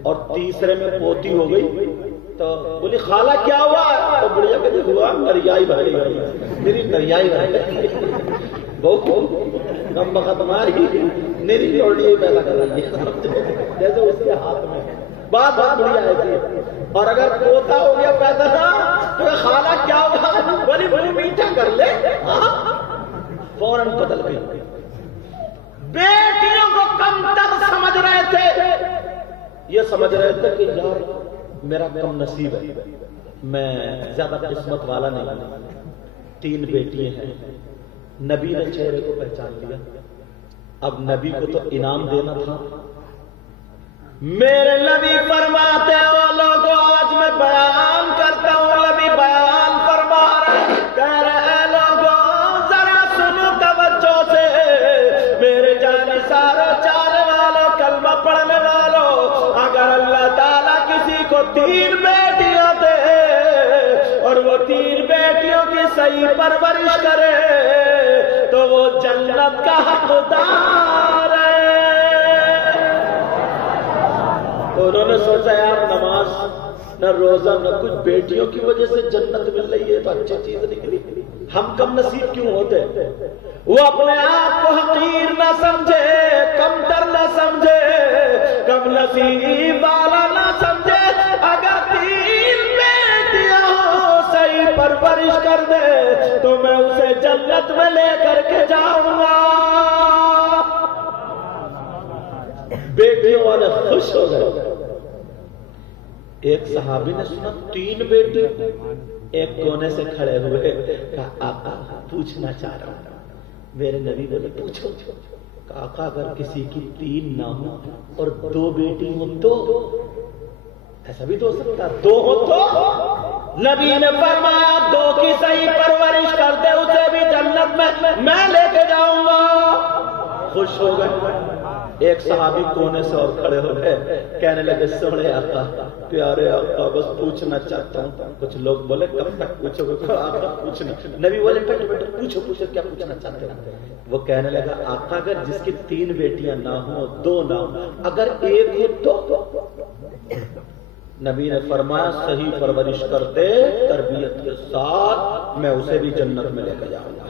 اور تیسرے میں پوتی ہو گئی تو بولی خالہ کیا ہوا؟ تو بڑھیا کہتے ہوا نریائی بھائی, میری نریائی بھائی بہت کم بخت ماری میری لوڑی پیدا کر رہی ہے. جیسے اس کے ہاتھ میں بات بڑھیا ایسی ہے. اور اگر پوتا ہو گیا پیدا تھا تو خالہ کیا ہوا؟ بولی بڑی میٹھا کر لے. فوراً بدل گئی. بیٹیوں کو کم تر سمجھ رہے تھے. یہ سمجھ رہے تھے کہ یار میرا کم نصیب ہے, میں زیادہ قسمت والا نہیں. 3 بیٹیاں ہیں. نبی نے چہرے کو پہچان لیا. اب نبی کو تو انعام دینا تھا. میرے نبی فرماتے ہو لوگوں, آج میں بیان کرتا ہوں. نبی بیان فرما رہے, کہہ رہے لوگوں ذرا سنو توجہ سے. میرے جانسار چاہنے والوں, کلمہ پڑھنے والوں, اگر اللہ تعالیٰ کسی کو 3 بیٹیاں دے اور وہ 3 بیٹیوں کی صحیح پرورش کرے تو وہ جنت کا حقدار ہے. تو انہوں نے سوچا یار نماز نہ روزہ نہ کچھ, بیٹیوں کی وجہ سے جنت مل رہی ہے تو اچھی چیز نکلی. ہم کم نصیب کیوں ہوتے؟ وہ اپنے آپ کو حقیر نہ سمجھے, کمتر نہ سمجھے, کم نصیب والا نہ سمجھے. اگر 3 بیٹیاں ہو صحیح پرورش کر دے تو میں اسے جنت میں لے کر کے جاؤں گا. بیٹیوں والے خوش ہو گئے. ایک صحابی نے سنا 3 بیٹے, ایک کونے سے کھڑے ہوئے, کہا آقا پوچھنا چاہ رہا ہوں. میرے نبی بولے پوچھو. کہا آقا اگر کسی کی 3 نہ ہو اور 2 بیٹی ہو تو ایسا بھی تو ہو سکتا, 2 ہو تو. نبی نے فرمایا 2 کی صحیح پرورش کر دے اسے بھی جنت میں لے کے جاؤں گا. خوش ہو گئے. ایک صحابی کونے سے اور کھڑے ہو گئے, کہنے لگے سونے آقا, پیارے آقا بس پوچھنا چاہتا ہوں. کچھ لوگ بولے کب تک پوچھو گے؟ آقا پوچھنا. نبی بولے بیٹھو پوچھو کیا پوچھنا چاہتے ہو؟ وہ کہنے لگا آقا اگر جس کی 3 بیٹیاں نہ ہوں, 2 نہ ہوں, اگر 1 ہو تو. نبی نے فرمایا صحیح پرورش کر دے تربیت کے ساتھ, میں اسے بھی جنت میں لے کے جاؤں گا.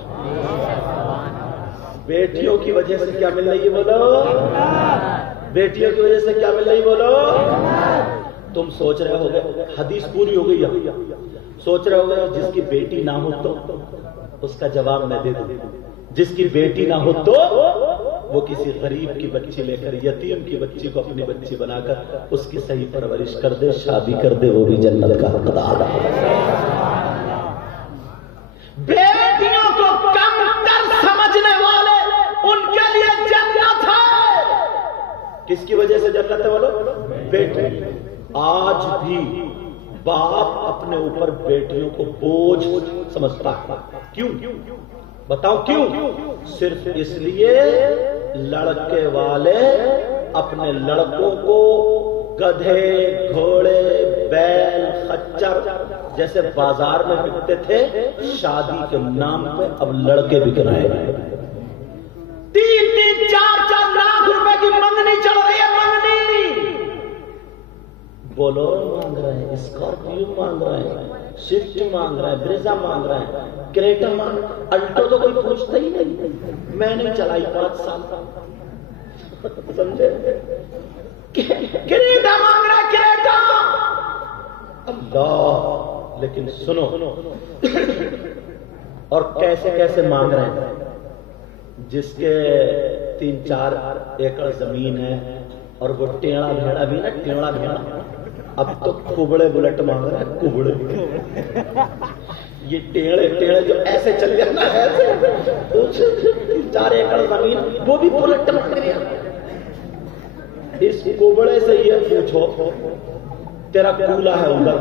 بیٹیوں کی وجہ سے کیا مل رہی ہے بولو؟ بیٹیوں کی وجہ سے کیا مل رہی بولو؟ تم سوچ رہے ہو گے حدیث پوری ہو گئی ہے, سوچ رہے ہو گے جس کی بیٹی نہ ہو تو. اس کا جواب میں دے دوں, جس کی بیٹی نہ ہو تو وہ کسی غریب کی بچی لے کر یتیم کی بچی کو اپنی بچی بنا کر اس کی صحیح پرورش کر دے، شادی کر دے، وہ بھی جنت کا حقدار ہے۔ بیٹیوں کو کم تر سمجھنے والے ان کے لیے جنت ہے۔ کس کی وجہ سے جنت ہے بولو؟ بیٹے۔ آج بھی باپ اپنے اوپر بیٹیوں کو بوجھ سمجھتا ہے۔ کیوں؟ بتاؤ کیوں؟ صرف اس لیے لڑکے والے اپنے لڑکوں کو گدھے، گھوڑے، بیل، خچر جیسے بازار میں بکتے تھے، شادی کے نام پہ اب لڑکے بک رہے ہیں۔ 3-3، 4-4 لاکھ روپے کی منگنی چل رہی ہے، منگنی۔ بولور مانگ رہے ہیں، اسکارپیو مانگ رہے ہیں، سوئفٹ مانگ رہے ہیں، بریزا مانگ رہے ہیں، کریٹا مانگ رہے ہیں۔ الٹو تو کوئی پوچھتا ہی نہیں، میں نے چلائی 5 سال کا، سمجھے؟ کریٹا مانگ رہا ہے، کریٹا۔ اللہ، لیکن سنو، اور کیسے کیسے مانگ رہے ہیں؟ جس کے 3-4 ایکڑ زمین ہے اور وہ ٹیڑا بھیڑا بھی نا، ٹیڑا بھیڑا، اب تو کبڑے بلٹ مانگ رہے ہیں، کبڑے۔ یہ ٹیڑے جو ایسے چل گیا نا، ایسے 4 ایکڑ زمین، وہ بھی بلٹ مانگ رہے ہیں۔ اس کبڑے سے یہ پوچھو، تیرا کولہ ہے ادھر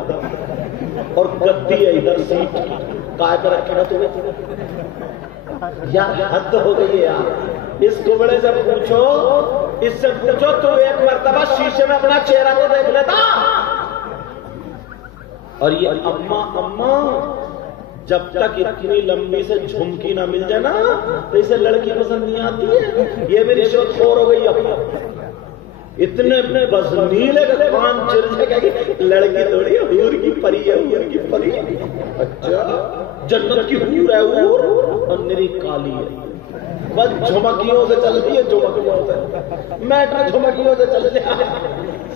اور گدی ہے ادھر، سیٹ کائے پہ رکھے گا تمہیں؟ یار حد ہو گئی ہے یار۔ اس کبڑے سے پوچھو، اس سے پوچھو تو ایک مرتبہ شیشے میں اپنا چہرہ تو دیکھ لیتا۔ اور یہ اماں جب تک اتنی لمبی سے جھمکی نہ مل جائے نا تو اسے لڑکی پسند نہیں آتی ہے۔ یہ بھی رشوت خور ہو گئی اب، اتنے بزنیلے کا کان چل جائے گی، لڑکی تھوڑی ہے، حور کی پری ہے، حور کی پری۔ اچھا جنت کی حور ہے، حور، اور میری کالی ہے، بس جھمکیوں سے چل رہی ہے، جھمکیوں سے، میٹر جھمکیوں سے چل رہی ہے،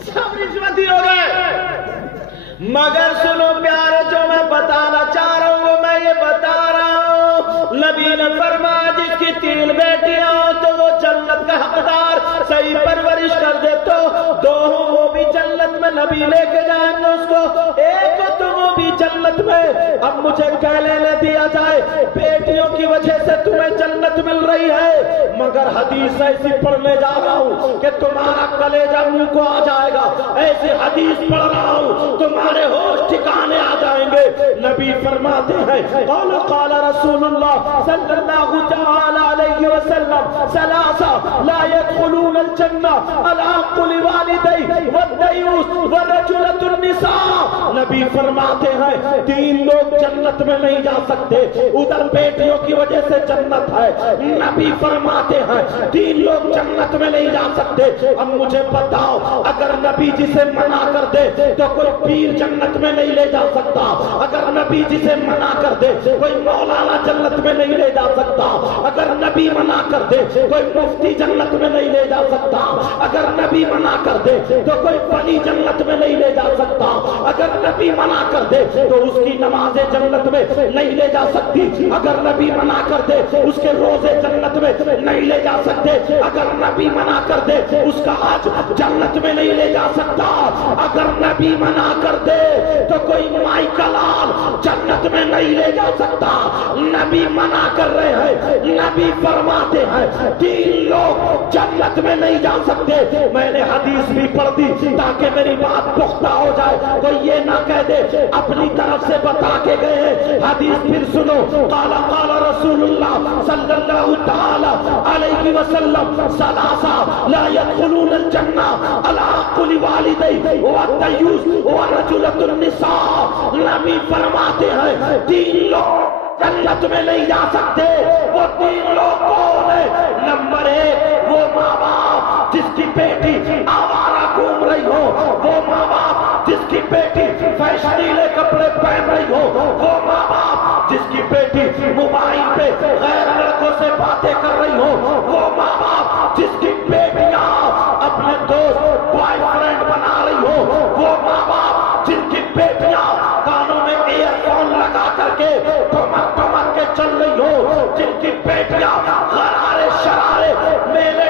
سب رشوتی ہو گئے۔ مگر سنو پیارے، جو میں بتانا چاہ رہا ہوں وہ میں یہ بتا رہا ہوں، نبی نے فرمایا جس کی 3 بیٹیاں ہوں تو وہ جنت کا حقدار، صحیح پرورش کر دے تو 2 ہوں وہ بھی جنت میں نبی لے کے جائیں گے اس کو، 1 ہو تو وہ بھی جنت میں۔ اب مجھے کہنے لے دیا جائے بیٹیوں کی وجہ سے تمہیں جنت مل رہی ہے، مگر حدیث ایسی پڑھنے جا رہا ہوں کہ تمہارا کلیجہ منہ کو آ جائے گا، ایسی حدیث پڑھ رہا ہوں تمہارے ہوش ٹھکانے آ جائیں گے۔ نبی فرماتے ہیں قال قال رسول اللہ صلی اللہ تعالی علیہ وسلم 3 لا يدخلون الجنہ العاق لوالدی والدیوث ورجلۃ النساء۔ نبی فرماتے ہیں 3 لوگ جنت میں نہیں جا سکتے، ادھر بیٹیوں کی وجہ سے جنت ہے۔ نبی فرماتے ہیں 3 لوگ جنت میں نہیں جا سکتے۔ اب مجھے بتاؤ، اگر نبی جسے منع کر دے تو کوئی پیر جنت میں نہیں لے جا سکتا، اگر نبی جسے منع کر دے کوئی مولانا جنت میں نہیں لے جا سکتا، اگر نبی منع کر دے کوئی مفتی جنت میں نہیں لے جا سکتا، اگر نبی منع کر دے تو کوئی ولی جنت میں نہیں لے جا سکتا، اگر نبی منع کر دے تو اس کی نمازیں جنت میں نہیں لے جا سکتی، اگر نبی منع کر دے اس کے روزے جنت میں نہیں لے جا سکتے، اگر نبی منع کر دے اس کا حج جنت میں نہیں لے جا سکتا، اگر نبی منع کر دے تو کوئی مائی کا لال جنت میں نہیں لے جا سکتا۔ نبی منع کر رہے ہیں، نبی فرماتے ہیں 3 لوگ جنت میں نہیں جا سکتے۔ میں نے حدیث بھی پڑھ دی تاکہ میری بات پختہ ہو جائے، کوئی یہ نہ کہہ دے اپنی طرف سے بتا کے گئے ہیں۔ حدیث پھر سنو، قال قال رسول اللہ صلی اللہ تعالی علیہ وسلم 3 لا يدخلون الجنہ العاق لوالدی والدیوث ورجلۃ النساء۔ نبی فرماتے ہیں 3 لوگ جنت میں نہیں جا سکتے۔ وہ 3 لوگ کون ہیں؟ نمبر 1 وہ ماں باپ جس کی بیٹی آوارہ گھوم رہی ہو، وہ ماں باپ جس کی بیٹی فیشنیلے کپڑے پہن رہی ہو، وہ ماں باپ جس کی بیٹی موبائل پہ غیر لڑکوں سے باتیں کر رہی ہو، وہ ماں باپ جس کی بیٹیاں اپنے دوست بوائے فرینڈ بنا رہی ہو، وہ ماں باپ جن کی بیٹیاں کانوں میں ایئر فون لگا کر کے ٹمک ٹمک کے چل رہی ہو، جن کی بیٹیاں غرارے شرارے میلے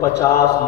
50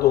2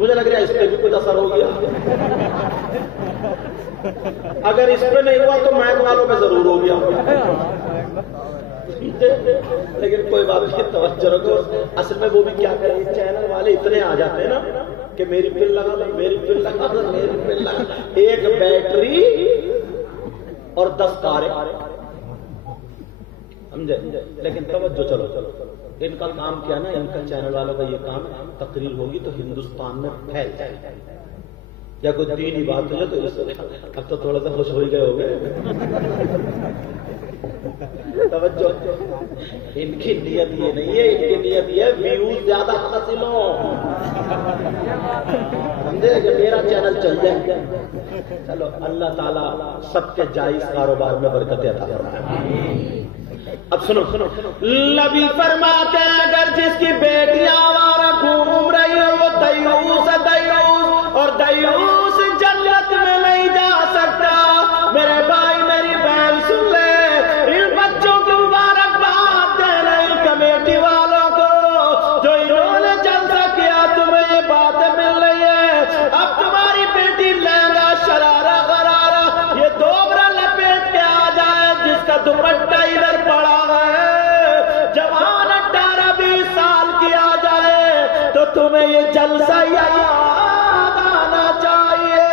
مجھے لگ رہا ہے اس پہ بھی کچھ اثر ہو گیا. اگر اس پہ نہیں ہوا تو میک والوں پہ ضرور ہو گیا. لیکن کوئی بات نہیں, توجہ رکھو. اصل میں وہ بھی کیا کریں, چینل والے اتنے آ جاتے ہیں نا کہ میری پل لگا دو, میری پل لگا دو, میری پل لگا دو. ایک بیٹری اور 10 کاریں, سمجھے. لیکن توجہ, چلو ان کا کام کیا نا, ان کا چینل والوں کا یہ کام ہے, تقریر ہوگی تو ہندوستان میں پھیل جائے, یا کوئی دینی بات ہو جائے تو اس اب تو تھوڑا سا خوش ہو گئے ہو گئے. توجہ, ان کی نیت یہ نہیں ہے, ان کی نیت یہ ہے ویوز زیادہ حاصل ہو, سمجھے, کہ میرا چینل چل جائے. چلو اللہ تعالیٰ سب کے جائز کاروبار میں برکت عطا فرمائے. اب سنو, نبی فرماتے ہیں اگر جس کی بیٹیاں آوارہ گھوم رہی ہے وہ دیوس ہے, دیوس, اور دیوس جنت میں نہیں جا سکتا. میرے بھائی میری بہن سن لے, ان بچوں کی مبارکباد دے رہے کمیٹی والوں کو جو انہوں نے جلسہ کیا, تمہیں یہ باتیں مل رہی ہے. اب تمہاری بیٹی لہنگا شرارہ غرارہ یہ دوبرا لپیٹ کے آ جائے, جس کا دوپٹہ ادھر پڑا ہے, جوان 18-20 سال کی آ جائے, تو تمہیں یہ جلسہ یاد آنا چاہیے.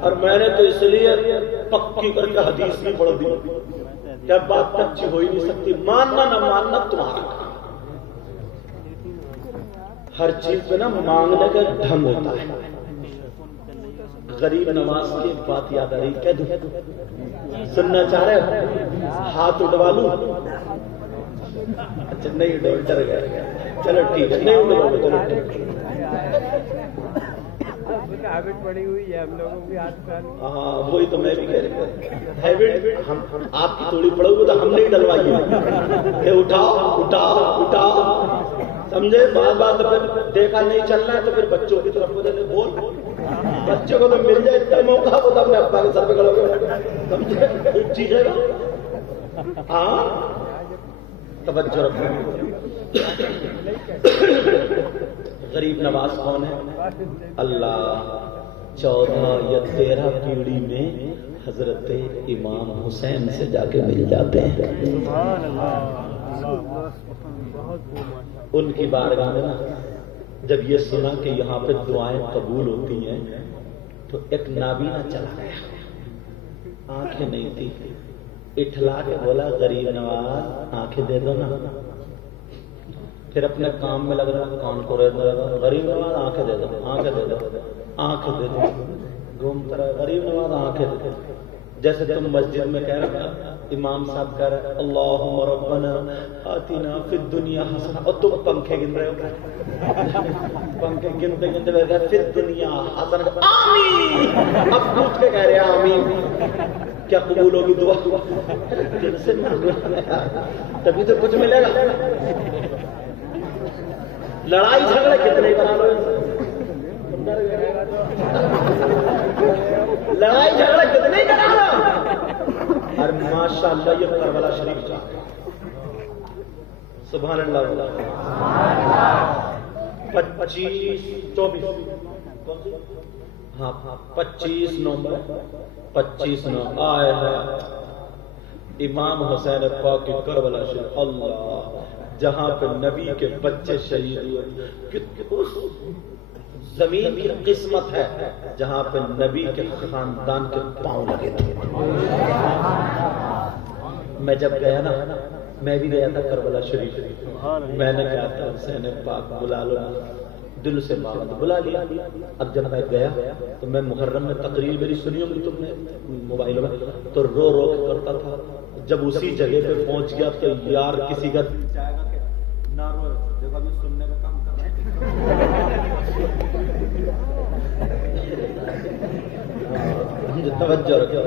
اور میں نے تو اس لیے پکی کر کے حدیث بھی پڑھ دی, کیا بات کچی ہو ہی نہیں سکتی. ماننا نہ ماننا تمہارا, ہر چیز پہ نا مانگنے کا ڈھنگ ہوتا ہے. غریب نواز کی ایک بات یاد آ رہی, کہہ دوں, سننا چاہ رہے ہو, ہاتھ اٹھوا لوں؟ اچھا نہیں, ڈر گئے, چلو ٹھیک ہے, نہیں اٹھوا لو, چلو ٹھیک. ہیبٹ پڑی ہوئی ہے ہم لوگوں کی آج کل. ہاں وہی تو میں بھی کہہ رہا ہوں, ہیبٹ آپ کی تھوڑی پڑو گی تو ہم نہیں ڈلوائیے کہ اٹھاؤ اٹھاؤ اٹھاؤ, سمجھے. بار بار تو پھر دیکھا نہیں چلنا ہے تو پھر بچوں کی طرف کو دینے بول, بچوں کو تو مل جائے اتنا موقع, وہ تو اپنے ابا کے سر پہ کھڑا ہو گیا, سمجھے. خوب چیز ہے. ہاں توجہ رکھو. غریب نواز کون ہے؟ اللہ 14 یا 13 پیڑھی میں حضرت امام حسین سے جا کے مل جاتے ہیں. ان کی بارگاہ میں نا جب یہ سنا کہ یہاں پہ دعائیں قبول ہوتی ہیں تو ایک نابینا چلا گیا, آنکھیں نہیں تھی, اٹھلا کے بولا غریب نواز آنکھیں دے دو نا. پھر اپنے کام میں لگ رہا, کان کو رہنے لگا, غریب نواز آنکھیں دے دو, آنکھیں دے دو, آنکھیں دے دو, گھومتا رہا, غریب نواز آنکھیں دے دو. جیسے تم مسجد میں کہہ رہا, امام صاحب کہہ رہے اللہم ربنا آتنا فی الدنیا حسنہ, اور تم پنکھے گن رہے ہو, پنکھے گنتے گنتے بیٹھ گئے, فی الدنیا حسنہ, آمین. اب پوچھ کے کہہ رہے آمین, کیا قبول ہوگی دعا؟ تبھی تو کچھ ملے گا. لڑائی جھگڑے کتنے کرا لو, لڑائی جھگڑے کتنے کرا لو. اور ماشاء اللہ یہ کربلا شریف جا, سبحان اللہ. 25-24 ہاں 25 نومبر 25 نومبر آئے ہیں امام حسین پاک کی کربلا شریف. اللہ, جہاں پہ نبی کے بچے شہید ہوئے, زمین کی قسمت ہے جہاں پہ نبی کے خاندان کے پاؤں لگے تھے. میں جب گیا نا, میں بھی گیا تھا کربلا شریف, میں نے کہا تھا حسین پاک بلا لو, دل سے مانگا تو بلا لیا. اب جب میں گیا تو میں محرم میں تقریر میری سنی ہوگی تم نے موبائل میں, تو رو رو کے کرتا تھا. جب اسی جگہ پہ پہنچ گیا تو یار کسی کا نہ رو, دیکھو میں سننے کا کام کر رہا ہوں. توجہ رکھو,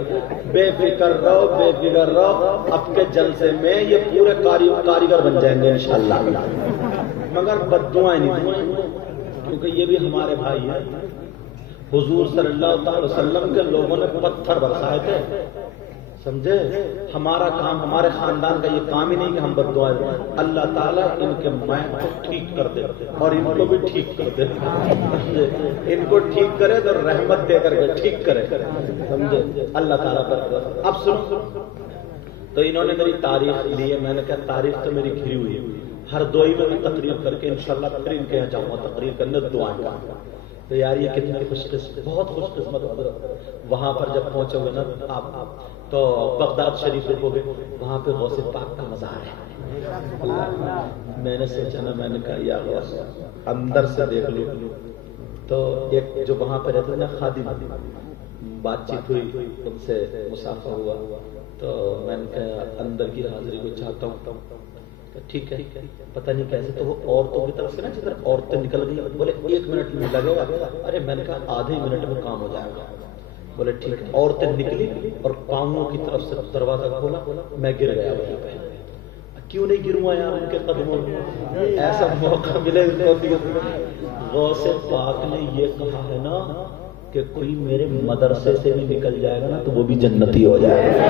بے فکر رہو, بے فکر رہو. اب کے جلسے میں یہ پورے کاریگر بن جائیں گے انشاءاللہ, مگر بددعائیں نہیں دعائیں, کیونکہ یہ بھی ہمارے بھائی ہیں. حضور صلی اللہ تعالی وسلم کے لوگوں نے پتھر برسائے تھے, سمجھے؟ ہمارا کام، ہمارے خاندان کا یہ کام ہی نہیں کہ ہم بد دعائیں دیں. اللہ تعالیٰ ان کے مائنڈ کو ٹھیک کر دے اور ان کو بھی ٹھیک کر دے. ان کو ٹھیک کرے تو رحمت دے کر کے ٹھیک کرے. سمجھے؟ اللہ تعالیٰ پر. اب سنو، تو انہوں نے میری تاریخ لی ہے. میں نے کہا تاریخ تو میری گھری ہوئی ہے، ہر دوئی میں تقریر کر کے انشاءاللہ پھر ان کے یہاں جاؤں گا تقریر کرنے، دعائیں کا. تو یار یہ کتنی خوش قسمت، بہت خوش قسمت حضرت. وہاں پر جب پہنچے ہوئے نا آپ تو بغداد شریف ہو گئے، وہاں پہ غوث پاک کا مزار ہے. میں نے سوچا نا، میں نے کہا یا غوث اندر سے دیکھ لو. تو ایک جو وہاں پہ رہتے نا خادم، بات چیت ہوئی، ان سے مسافہ ہوا. تو میں نے کہا اندر کی حاضری کو چاہتا ہوں. ٹھیک ہے، پتہ نہیں کیسے. تو وہ عورتوں کی طرف سے نا جدھر عورتیں نکل گئی، بولے 1 منٹ میں لگے گا. ارے میں نے کہا آدھے منٹ میں کام ہو جائے گا. بولے ٹھیک ہے. عورتیں نکلی اور پاؤں کی طرف سے دروازہ کھولا، میں گر گیا وہیں پہ. کیوں نہیں گروں یار ان کے قدموں میں؟ ایسا موقع ملے. غوث پاک نے یہ کہا ہے نا کہ کوئی میرے مدرسے سے بھی نکل جائے گا نا تو وہ بھی جنتی ہو جائے گا.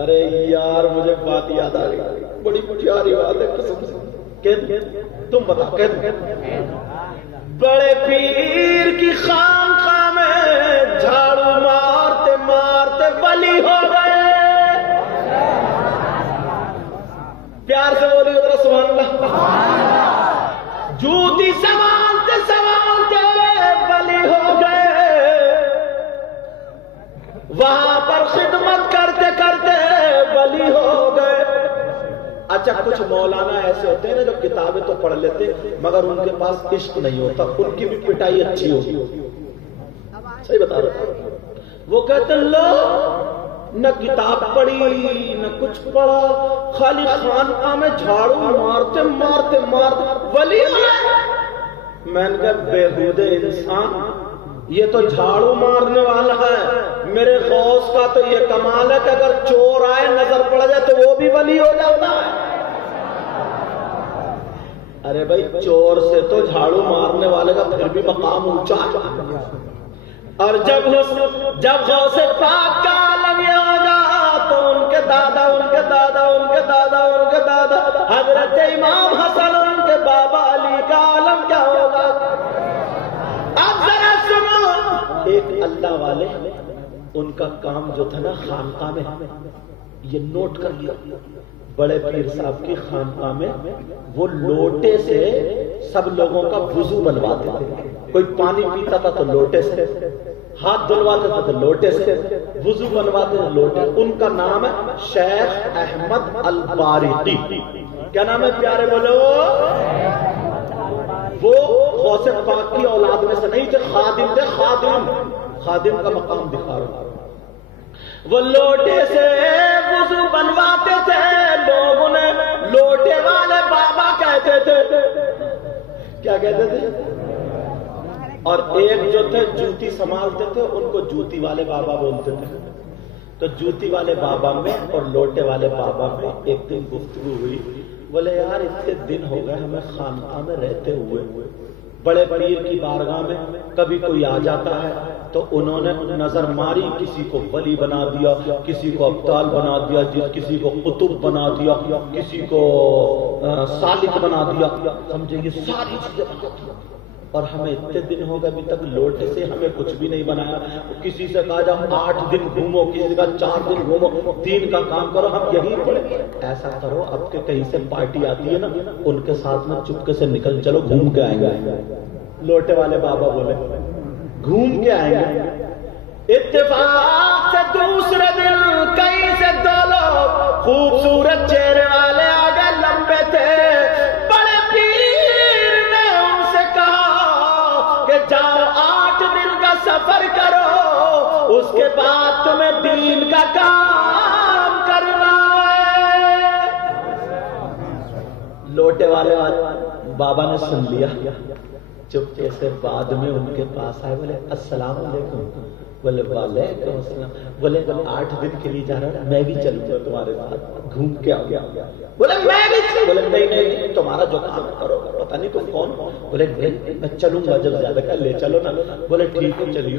ارے یار مجھے بات یاد آ رہی، بڑی پیاری بات ہے قسم سے. تم بتاؤ، بڑے پیر کی خانقاہ میں جھاڑو مارتے مارتے ولی ہو گئے. پیار سے بولی ذرا سبحان اللہ. جوتی سوالتے سوالتے ولی ہو گئے. وہاں پر خدمت کرتے کرتے ولی ہو گئے. اچھا کچھ مولانا ایسے ہوتے ہیں نا جو کتابیں تو پڑھ لیتے مگر ان کے پاس عشق نہیں ہوتا، ان کی بھی پٹائی اچھی ہوگی. صحیح بتا رہا ہوں. وہ کہتے لو نہ کتاب پڑھی نہ کچھ پڑھا، خالی خانقاہ میں جھاڑو مارتے مارتے مارتے ولی ہوئے. میں نے کہا بےہودے انسان، یہ تو جھاڑو مارنے والا ہے. میرے غوث کا تو یہ کمال ہے کہ اگر چور آئے نظر پڑ جائے تو وہ بھی ولی ہو جاتا ہے. ارے بھائی چور سے تو جھاڑو مارنے والے کا پھر بھی مقام اونچا ہے. اور جب غوث پاک کا عالم یہ ہوگا تو ان کے دادا ان کے دادا ان کے دادا ان کے دادا حضرت امام حسن ان کے بابا علی کا عالم کیا ہوگا. اب ذرا سنو، ایک اللہ والے ان کا کام جو تھا نا خانقاہ میں، یہ نوٹ کر لیا. بڑے پیر صاحب کی خانقاہ میں وہ لوٹے سے سب لوگوں کا وضو بنواتے تھے. کوئی پانی پیتا تھا تو لوٹے سے، ہاتھ دھلواتے تھے تو لوٹے سے، وضو بنواتے تھے لوٹے. ان کا نام ہے شیخ احمد البارقی. کیا نام ہے پیارے بولو؟ وہ غوث پاک کی اولاد میں سے نہیں تھے، خادم تھے. خادم کا مقام دکھا رہا. وہ لوٹے سے وضو بنواتے تھے. لوگوں نے لوٹے والے بابا کہتے تھے. کیا کہتے تھے؟ اور ایک جو تھے جوتی سنبھالتے تھے ان کو جوتی والے بابا بولتے تھے. تو جوتی والے بابا میں اور لوٹے والے بابا میں ایک دن گفتگو ہوئی. بولے یار اتنے دن ہو گئے ہمیں خانقاہ میں رہتے ہوئے، بڑے پیر کی بارگاہ میں کبھی کوئی آ جاتا ہے تو انہوں نے نظر ماری، کسی کو ولی بنا دیا، کسی کو ابدال بنا دیا، کسی کو قطب بنا دیا، کسی کو سالک بنا دیا. سمجھے یہ ساری چیزیں بنا دیا. اور ہمیں اتنے دن ہو گئے ابھی تک لوٹے سے ہمیں کچھ بھی نہیں بنایا. کسی سے کہا جب 8 دن گھومو، کسی کا 4 دن گھومو، دین کا کام کرو، ہم یہی پڑے. ایسا کرو اب کے کہیں سے پارٹی آتی ہے نا ان کے ساتھ میں چپکے سے نکل چلو، گھوم کے آئیں گے. لوٹے والے بابا بولے گھوم کے آئیں گے. اتفاق سے دوسرے دن کہیں سے 2 لوگ خوبصورت چہرے والے آگے لمبے تھے. بڑے پیر نے ان سے کہا کہ جاؤ 8 دن کا سفر کرو، اس کے بعد تمہیں دین کا کام کرنا ہے. لوٹے والے بابا نے سن لیا. چپکے سے بعد میں ان کے پاس آئے. بولے السلام علیکم. بولے وعلیکم السلام. بولے 8 دن کے لیے جا رہا ہوں، میں بھی چلوں گا تمہارے ساتھ، گھوم کے آ گیا. بولے میں بھی. بولے نہیں تمہارا جو کام کرو. پتہ نہیں تم کون. بولے میں چلوں گا جب زیادہ کر لے چلو نا. بولے ٹھیک ہے چلیے.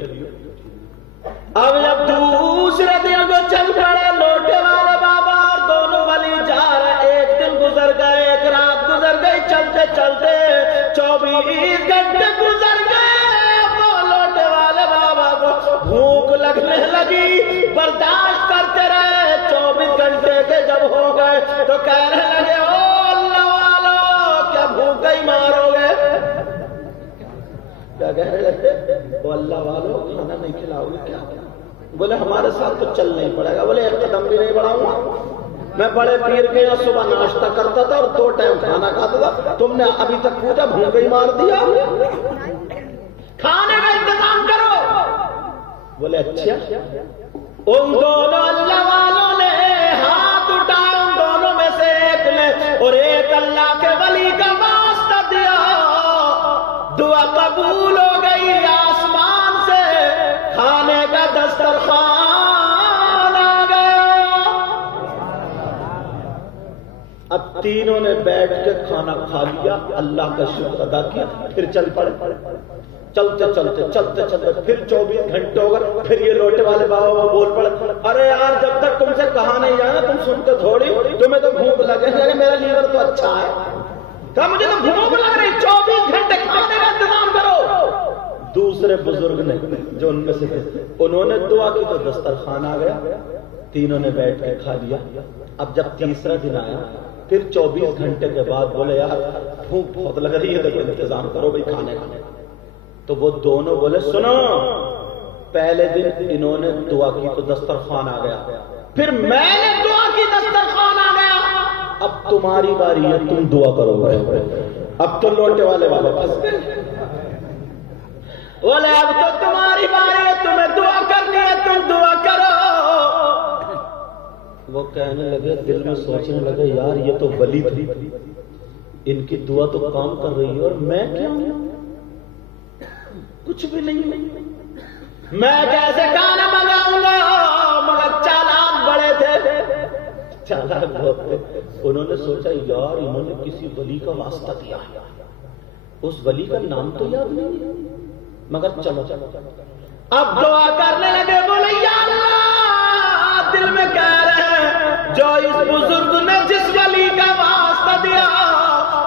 اب جب دوسرے دن کو چل پڑے لوٹے والے بابا اور دونوں ولی جا رہے، ایک دن گزر گئے، ایک رات گزر گئی، چلتے چلتے 24 گھنٹے گزر گئے۔ وہ لوٹے والے بابا کو بھوک لگنے لگی، برداشت کرتے رہے، 24 گھنٹے کے جب ہو گئے تو کہنے لگے او اللہ والو کیا بھوکا ہی مارو گے؟ کیا کہنے لگے؟ او اللہ والو کھانا نہیں کھلاؤ گے کیا؟ بولے ہمارے ساتھ تو چل نہیں پڑے گا۔ بولے ایک قدم بھی نہیں بڑھاؤں گا، میں بڑے پیر کے یہاں صبح ناشتہ کرتا تھا اور 2 ٹائم کھانا کھاتا تھا، تم نے ابھی تک پوچھا بھوکا ہی مار دیا، کھانے کا انتظام کرو۔ بولے اچھا۔ ان دونوں اللہ والوں نے ہاتھ اٹھائے، ان دونوں میں سے ایک نے اور ایک اللہ کے ولی کا واسطہ دیا، دعا قبول ہو گئی، آسمان سے کھانے کا دسترخوان آ گیا۔ اب تینوں نے بیٹھ کے کھانا کھا لیا، اللہ کا شکر ادا کیا، پھر چل پڑے۔ چلتے چلتے پھر 24 گھنٹے ہو گئے، پھر یہ لوٹے والے بابا وہ بول پڑے، ارے یار جب تک تم سے کہا نہیں جانا تم سنتے تھوڑی، تمہیں تو بھوک لگے، میرا لیور تو اچھا ہے، کہا مجھے تو بھوک لگ رہی، 24 گھنٹے کھانے کا انتظام کرو۔ دوسرے بزرگ نے جو ان میں سے تھے انہوں نے دعا کی تو دسترخوان آ گیا، تینوں نے بیٹھ کے کھا لیا۔ اب جب تیسرا دن آیا پھر 24 گھنٹے کے بعد بولے یار بھوک بہت لگ رہی ہے تو انتظام کرو بھائی کھانے کا۔ تو وہ دونوں بولے سنو، پہلے دن انہوں نے دعا کی تو دسترخوان آ گیا، پھر میں نے دعا کی دسترخوان آ گیا، اب تمہاری باری ہے تم دعا کرو گے۔ اب تو لوٹے والے پھنس گئے، بولے اب تو تمہاری باری ہے، تمہیں دعا کرنی ہے، تم دعا کرو۔ وہ کہنے لگے، دل میں سوچنے لگے یار یہ تو ولی تھی، ان کی دعا تو کام کر رہی ہے اور میں کیا ہوں؟ کچھ بھی نہیں، میں کیسے کھانا منگاؤں گا؟ مگر چالاک بڑے تھے، چالاک بہت تھے۔ انہوں نے سوچا یار انہوں نے کسی ولی کا واسطہ دیا ہے، اس ولی کا نام تو یاد نہیں ہے، مگر چلو اب دعا کرنے لگے، بولے یا اللہ دل میں کہہ رہے ہیں جو اس بزرگ نے جس ولی کا واسطہ دیا،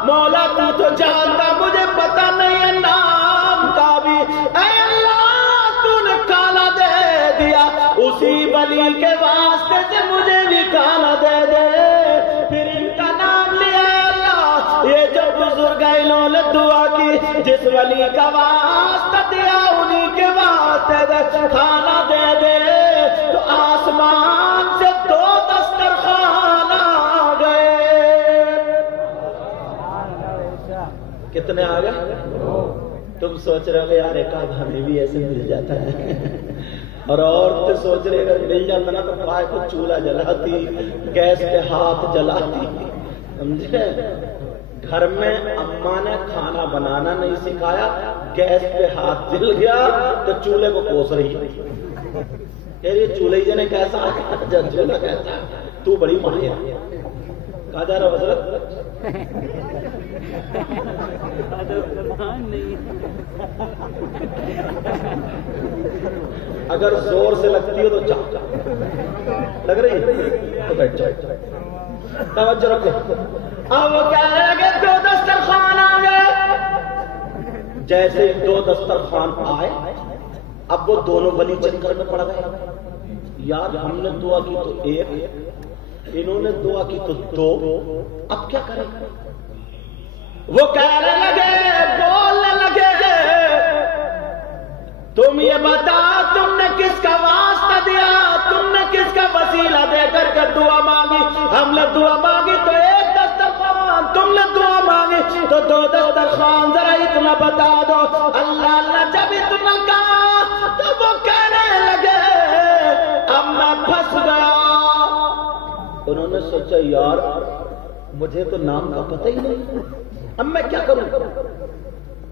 مولا تو تو جانتا، مجھے پتہ نہیں ہے نام کا بھی، اے اللہ تو نے کھانا دے دیا، اسی ولی کے واسطے سے مجھے بھی کھانا دے دے۔ پھر ان کا نام لیا اللہ، یہ جو بزرگ ہیں انہوں نے دعا کی، جس ولی کا واسطہ دیا انہی کے واسطے سے کھانا دے دے، تو آسمان سے 2 دسترخوان آ گئے۔ کتنے آ گئے؟ تم سوچ رہے ہو یار ایک آدھ ہمیں بھی ایسے مل جاتا ہے، اور عورتیں سوچ رہے اگر مل جاتا نا تو پائے کو چولہا جلاتی، گیس پہ ہاتھ جلاتی، سمجھے؟ گھر میں اماں نے کھانا بنانا نہیں سکھایا، گیس پہ ہاتھ جل گیا تو چولہے کو کوس رہی ہے، کہہ رہی چولہے جنے کیسا چولہا کیسا، تو بڑی ماہر ہے۔ کہا جا رہا حضرت اگر زور سے لگتی ہو تو چاپ لگ رہی ہے تو بیٹھ جاؤ، توجہ رکھو۔ اب وہ کہنے لگے 2 دسترخوان آ گئے، جیسے 2 دسترخوان آئے اب وہ دونوں ولی چکر میں پڑ گئے، یار ہم نے دعا کی تو 1، انہوں نے دعا کی تو 2، اب کیا کریں؟ وہ کہنے لگے، بولنے لگے، تم یہ بتا تم نے کس کا واسطہ دیا، تم نے کس کا وسیلہ دے کر کے دعا مانگی؟ ہم نے دعا مانگی تو 1 دسترخوان، تم نے دعا مانگی تو 2 دسترخوان، ذرا اتنا بتا دو۔ اللہ اللہ جب اتنا کہا تو وہ کہنے لگے اب میں پھنس گیا۔ انہوں نے سوچا یار مجھے تو نام کا پتہ ہی نہیں، اب میں کیا کروں؟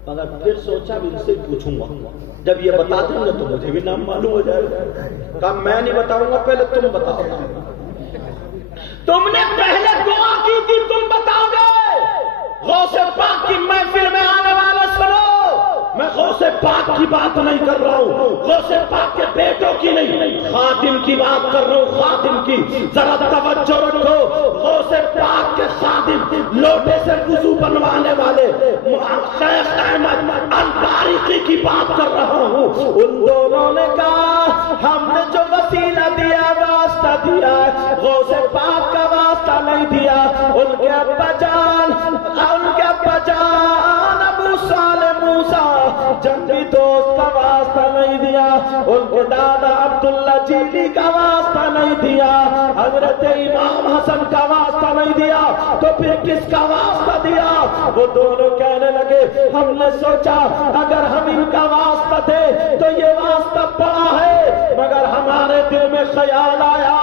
مگر پھر سوچا بھی ان سے پوچھوں گا، جب یہ بتا دوں گا تو مجھے بھی نام معلوم ہو جائے گا۔ کہا میں نہیں بتاؤں گا، پہلے تم بتاؤ، تم نے پہلے دعا کی تھی تم بتاؤ گے؟ غوث پاک کی محفل میں آنے والے سنو، میں غوث پاک کی بات نہیں کر رہا ہوں، غوث پاک کے بیٹوں کی نہیں، خادم کی بات کر رہا ہوں، خادم کی. ذرا توجہ رکھو. غوث پاک کے خادم لوٹے سے وضو بنوانے والے شیخ احمد البارقی کی بات کر رہا ہوں. ان دونوں نے کہا ہم نے جو وسیلہ دیا واسطہ دیا، غوث پاک کا واسطہ نہیں دیا. ان کے ابا جان ابو صالح موسیٰ جنگی دوست کا واسطہ نہیں دیا. ان کے دادا عبداللہ جیلی کا واسطہ نہیں دیا. حضرت امام حسن کا واسطہ نہیں دیا. تو پھر کس کا واسطہ دیا؟ وہ دونوں کہنے لگے ہم نے سوچا اگر ہم ان کا واسطہ تھے تو یہ واسطہ بڑا ہے، مگر ہمارے دل میں خیال آیا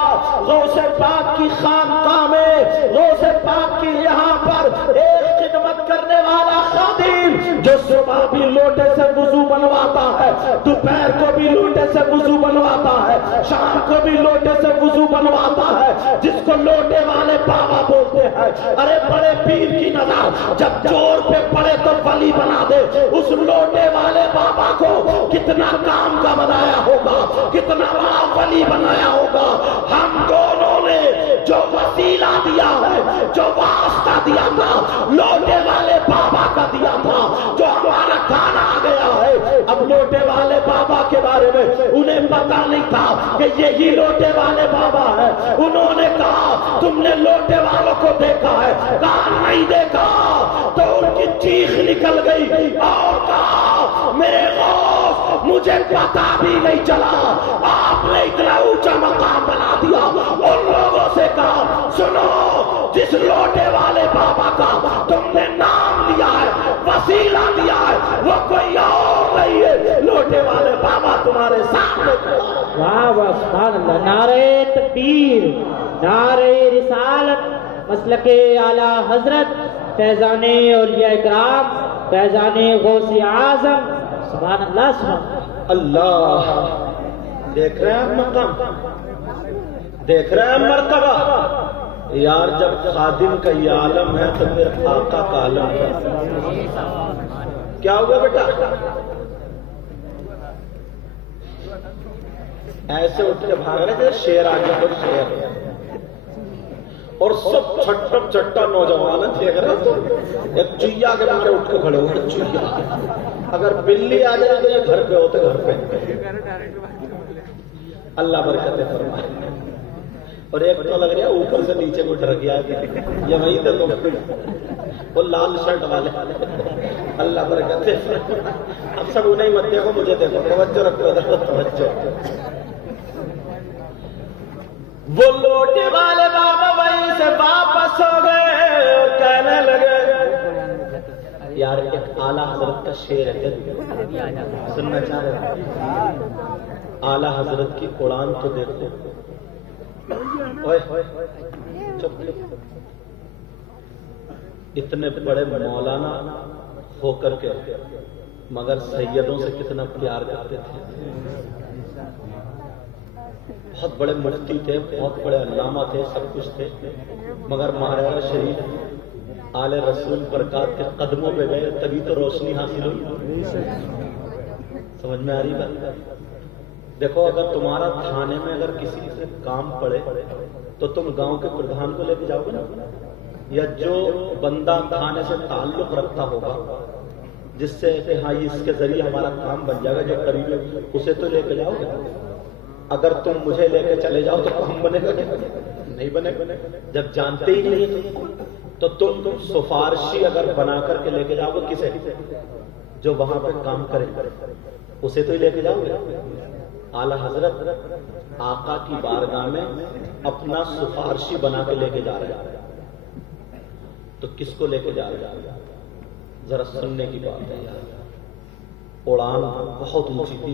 غوث پاک کی خانقاہ میں، غوث پاک کی یہاں پر ایک خدمت کرنے والا خادم جو صبح بھی لوٹے سے وضو بنواتا ہے، دوپہر کو بھی لوٹے سے وضو بنواتا ہے، شام کو بھی لوٹے سے وضو بنواتا ہے، جس کو لوٹے والے بابا بولتے ہیں. ارے بڑے پیر کی نظر جب چور پہ پڑے تو ولی بنا دے. اس لوٹے والے بابا کو کتنا کام کا بنایا ہوگا، کتنا بڑا ولی بنایا ہوگا. ہم دونوں نے جو وسیلہ دیا ہے، جو واسطہ دیا تھا، لوٹے والے بابا کا دیا تھا، جو ہمارا کھانا آ گیا ہے. اب لوٹے والے بابا کے بارے میں انہیں پتا نہیں تھا کہ یہی لوٹے والے بابا ہے. انہوں نے کہا تم نے لوٹے والوں کو دیکھا ہے؟ کہا نہیں دیکھا. تو ان کی چیخ نکل گئی اور کہا میرے غوث مجھے پتا بھی نہیں چلا، آپ نے اتنا اونچا مقام بنا دیا. ان لوگوں سے کہا سنو، جس لوٹے والے بابا کا تم نے نام لیا ہے، وسیلہ دیا ہے، وہ کوئی اور نہیں ہے، لوٹے والے بابا تمہارے سامنے کھڑا ہے. واہ واہ سبحان اللہ. نعرہ تکبیر، نعرہ رسالت، مسلک اعلی حضرت فیضان اولیاء کرام، فیضان غوث اعظم. سبحان اللہ سبحان اللہ. دیکھ رہے ہیں مقام، دیکھ رہے ہیں مرتبہ. یار جب خادم کا یہ عالم ہے تو پھر آقا کا عالم ہے. کیا ہوا بیٹا؟ ایسے اٹھ کے بھاگ رہے تھے، شیر آگے تو شیر، اور سب چھٹا چھٹا نوجوان دیکھ رہے تو ایک چوہیا کے مارے اٹھ کے کھڑے ہوئے. چوہیا اگر بلی آ جائے تو یہ گھر پہ ہوتے، گھر پہ. اللہ برکتیں فرمائے. اور ایک تو لگ رہا ہے اوپر سے نیچے کو ڈر گیا، یہ وہی تھے تو وہ لال شرٹ والے. اللہ برکتیں. اب سب انہیں مت دیکھو، مجھے دیکھو. توجہ رکھو، توجہ. وہ لوٹے والے بابا وہیں سے واپس ہو گئے اور کہنے لگے یار ایک اعلیٰ حضرت کا شعر ہے، سننا چاہ رہے ہیں؟ اعلیٰ حضرت کی قرآن کو دیکھو. اتنے بڑے مولانا ہو کر کے مگر سیدوں سے کتنا پیار کرتے تھے. بہت بڑے مفتی تھے، بہت بڑے علامہ تھے، سب کچھ تھے، مگر مہاراجا شریف آل رسول برکات کے قدموں پہ گئے تبھی تو روشنی حاصل ہوئی. سمجھ میں آ رہی بات؟ دیکھو اگر تمہارا تھانے میں اگر کسی سے کام پڑے تو تم گاؤں کے پردھان کو لے کے جاؤ گے نا، یا جو بندہ تھانے سے تعلق رکھتا ہوگا جس سے کہ ہاں اس کے ذریعے ہمارا کام بن جائے گا، جو قریب ہے اسے تو لے کے جاؤ گے. اگر تم مجھے لے کے چلے جاؤ تو کام بنے گا؟ نہیں بنے گا. جب جانتے ہی نہیں تو تم سفارشی اگر بنا کر کے لے کے جاؤ گے کسے؟ جو وہاں پہ کام کرے اسے تو ہی لے کے جاؤ گے. اعلیٰ حضرت آقا کی بارگاہ میں اپنا سفارشی بنا کے لے کے جا رہے ہیں تو کس کو لے کے جا رہے ہیں؟ ذرا سننے کی بات ہے یار. اڑان بہت اونچی تھی،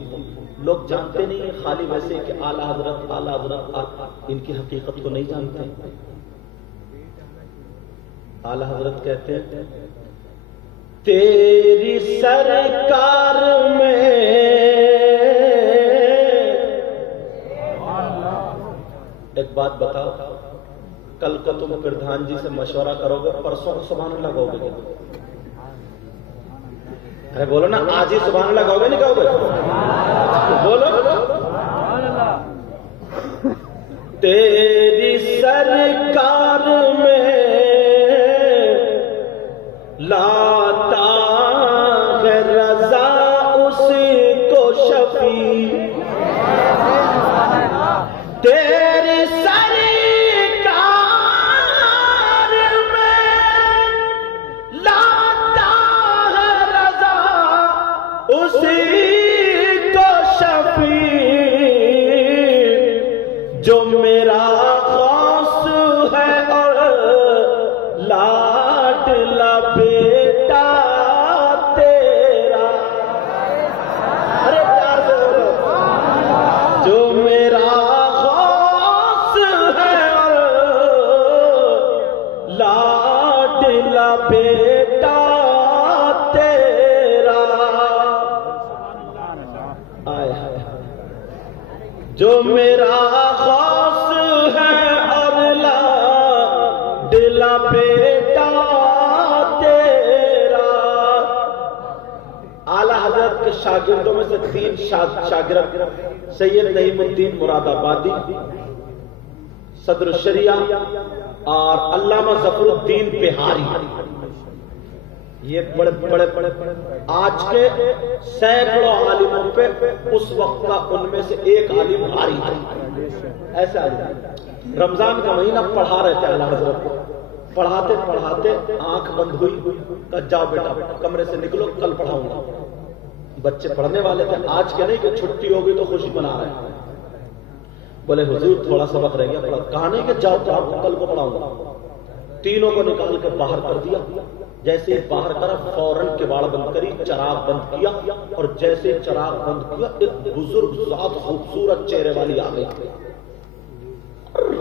لوگ جانتے نہیں ہیں، خالی ویسے کہ اعلیٰ حضرت ان کی حقیقت کو نہیں جانتے. اعلیٰ حضرت کہتے ہیں تیری سرکار میں ایک بات بتاؤ، کل کو تم پردھان جی سے مشورہ کرو گے، پرسوں کو سبحان اللہ کہو گے؟ ارے بولو نا، آج ہی سبحان اللہ کہو گے نہیں کہو گے؟ بولو. تیری سرکار میں لاتا ہے رضا اسی کو شفیع، تیری سرکار میں لاتا ہے رضا اسی کو شفیع، جو میرا غوث ہے اور لاڈلا بیٹا تیرا، ارے پیار سے بولو، جو میرا غوث ہے اور لاڈلا بیٹا تیرا، آئے ہائے، جو میرا غوث ہے اور لاڈلا بیٹا تیرا۔ اعلیٰ حضرت کے شاگردوں میں سے 3 شاگرد سید نعیم الدین مراد آبادی، صدر الشریعہ اور علامہ ظفر الدین بہاری، یہ بڑے آج کے سینکڑوں عالموں پہ اس وقت کا ان میں سے ایک عالم بھاری ہے، ایسا عالم۔ رمضان کا مہینہ پڑھا رہے تھے اعلیٰ حضرت کو، پڑھاتے پڑھاتے آنکھ بند ہوئی، کہا جاؤ بیٹا کمرے سے نکلو، کل پڑھاؤں گا۔ بچے پڑھنے والے تھے، آج کے نہیں کہ چھٹی ہو گئی تو خوشی منا رہے ہیں۔ بولے حضور تھوڑا سبق رہ گیا پڑھا، کہا نہیں کہ جاؤ کل کو پڑھاؤں گا۔ تینوں کو نکال کے باہر کر دیا، جیسے باہر کرا فوراً کواڑ بند کری، چراغ بند کیا، اور جیسے چراغ بند کیا ایک بزرگ ذات خوبصورت چہرے والی آ گئی،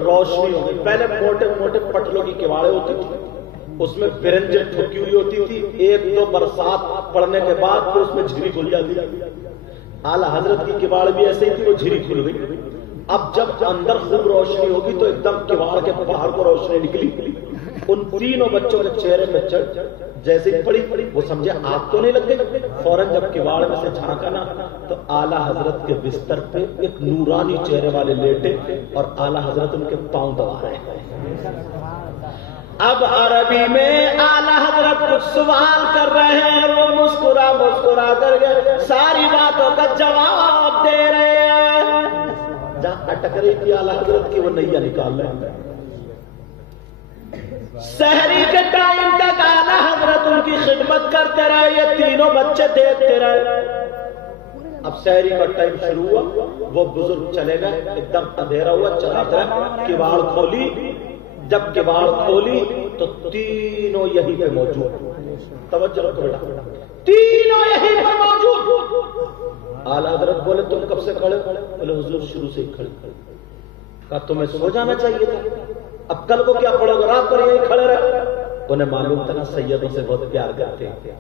روشنی ہو گئی۔ پہلے موٹے موٹے پٹلوں کی کواڑیں ہوتی تھی، اس میں برنجیں ٹھکی ہوئی ہوتی تھی، 1-2 برسات پڑنے کے بعد پھر اس میں جھری کھل جاتی۔ اعلیٰ حضرت کی کواڑ بھی ایسے ہی تھی، وہ جھری کھل گئی۔ اب جب اندر خوب روشنی ہوگی تو ایک دم کواڑ کے باہر کو روشنی نکلی، ان تینوں بچوں کے چہرے میں چڑھ جیسے ہی پڑی وہ سمجھے آگ تو نہیں لگ گئی۔ فوراً جب کواڑ میں سے جھانکا نا تو اعلیٰ حضرت کے بستر پہ ایک نورانی چہرے والے لیٹے اور اعلیٰ حضرت ان کے پاؤں دبا رہے ہیں۔ اب عربی میں اعلیٰ حضرت کچھ سوال کر رہے ہیں، وہ مسکرا کر کے ساری باتوں کا جواب دے رہے ہیں۔ جہاں اٹک رہی تھی اعلیٰ حضرت کی وہ نیا نکال رہے ہیں۔ سحری کے ٹائم تک اعلیٰ حضرت ان کی خدمت کرتے رہے، یہ تینوں بچے دیکھتے رہے۔ اب سحری کا ٹائم شروع ہوا، وہ بزرگ چلے گئے، ایک دم اندھیرا ہوا، چلا گیا، کواڑ کھولی۔ جب کواڑ کھولی تو تینوں یہیں پہ موجود، توجہ رکھو بیٹا، تینوں یہیں پہ موجود۔ اعلیٰ حضرت بولے تم کب سے کھڑے؟ بولے حضور شروع سے ہی کھڑے۔ کہا تمہیں سو جانا چاہیے تھا، اب کل کو کیا پڑھو گے، رات پر یہیں کھڑے رہے۔ انہیں معلوم تھا نا سیدوں سے بہت پیار کرتے ہیں،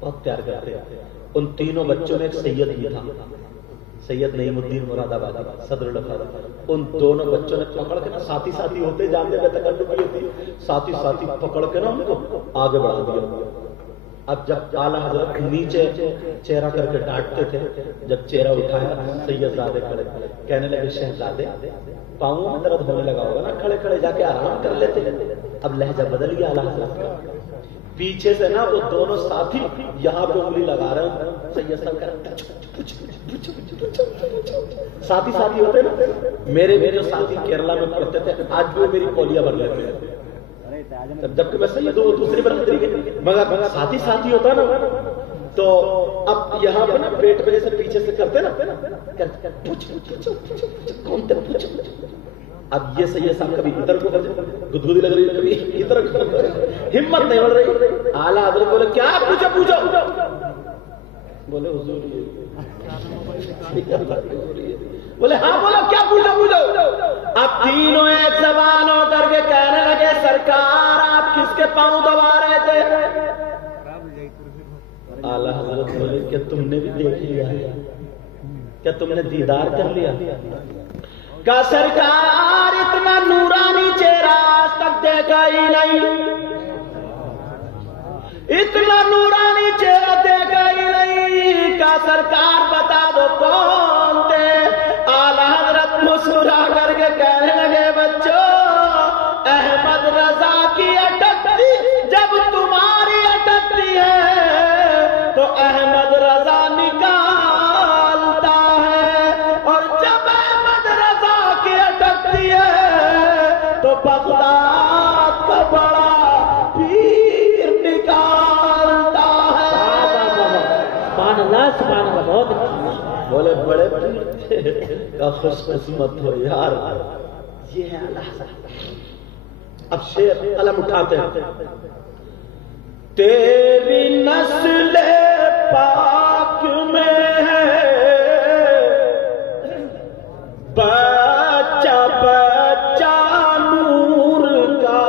بہت پیار کرتے ہیں۔ ان تینوں بچوں میں ایک سید بھی تھا، سید نعیم الدین مراد آبادی، صدر الخیر۔ ان دونوں بچوں نے پکڑ کے نا، ساتھی ساتھی ہوتے جانتے میں تکلف بھی ہوتی، ساتھی ساتھی پکڑ کے نا ان کو آگے بڑھا دیا۔ اب جب اعلیٰ حضرت نیچے چہرہ کر کے ڈانٹتے تھے، جب چہرہ اٹھایا سید زادے کھڑے کہنے لگے شہزادے پاؤں میں درد ہونے لگا ہوگا نا، کھڑے کھڑے جا کے آرام کر لیتے۔ اب لہجہ بدل گیا اعلیٰ حضرت کا، پیچھے سے نا وہ دونوں ساتھی یہاں پہ انگلی لگا رہے ہیں، سید صاحب کہہ رہے ساتھی ساتھی ہوتے نا۔ میرے بھی جو ساتھی کیرلا میں پڑھتے تھے آج بھی میری پولیاں بھر لیتے ہیں، جبکہ میں سید ہوں وہ دوسری برادری ہے، مگر ساتھی ساتھی ہوتا نا تو اب یہاں پہ نا پیٹ پہ سے پیچھے سے کرتے نا، اب یہ سید صاحب کبھی ادھر کو گدگدی لگ رہی ہے، کبھی ادھر ہمت نہیں بڑھ رہی۔ اعلیٰ حضرت بولے کیا پوچھو؟ بولے حضور بولے ہاں بولو کیا پوچھو؟ اب تینوں ایک زبان ہو کر کے کہنے لگے سرکار آپ کس کے پاؤں دبا رہے تھے؟ اعلیٰ حضرت بولے کہ تم نے بھی دیکھ لیا، کیا تم نے دیدار کر لیا؟ کہ سرکار اتنا نورانی چہرہ آج تک دیکھا ہی نہیں، اتنا نورانی چہرہ دیکھا ہی نہیں۔ کہ سرکار بتا دو کون تھے؟ اعلیٰ حضرت مسکرا کر کے کہنے لگے بغداد کا بڑا پیر نکالتا ہے. سبحان اللہ سبحان اللہ. بہت اچھی. بولے بڑے پیر کا خوش قسمت ہو یار. یہ ہے اللہ. اب شعر قلم اٹھاتے ہیں. تیری نسل پاک میں ہے بچہ بچہ نور کا.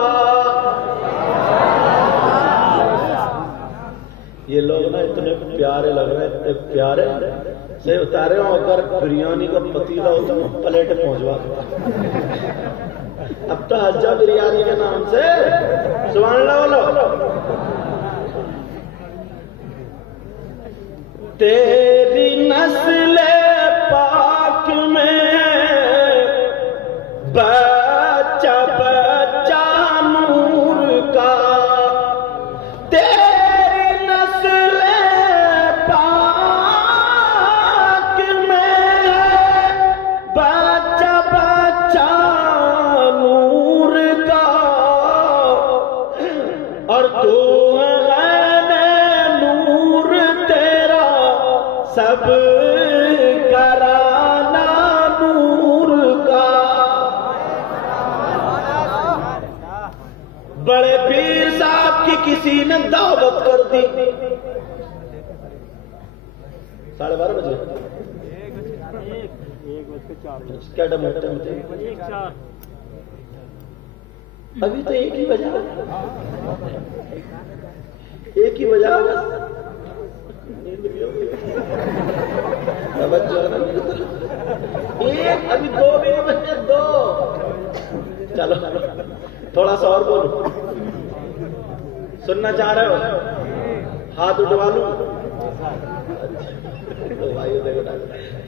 یہ لوگ نا اتنے پیارے لگ رہے ہیں, اتنے پیارے سے اتارے ہوں. اگر بریانی کا پتیلا ہو تو پلیٹ پہنچوا دو. اب تو حجہ بریانی کے نام سے سبحان اللہ بولو. تیری نسل پاک میں بچہ بچہ نور کا. تیری نسل پاک میں بچہ بچہ نور کا. اور تو سب کرانا نور کا. بڑے پیر صاحب کی کسی نے دعوت کر دی 12:30 بجے. کیا ٹائم ہے؟ ابھی تو ایک ہی بجا. ایک ہی بجا. ایک ابھی 2 بھی نہیں بجے. 2. چلو تھوڑا سا اور بولو. سننا چاہ رہے ہو؟ ہاتھ اٹھوا لوں.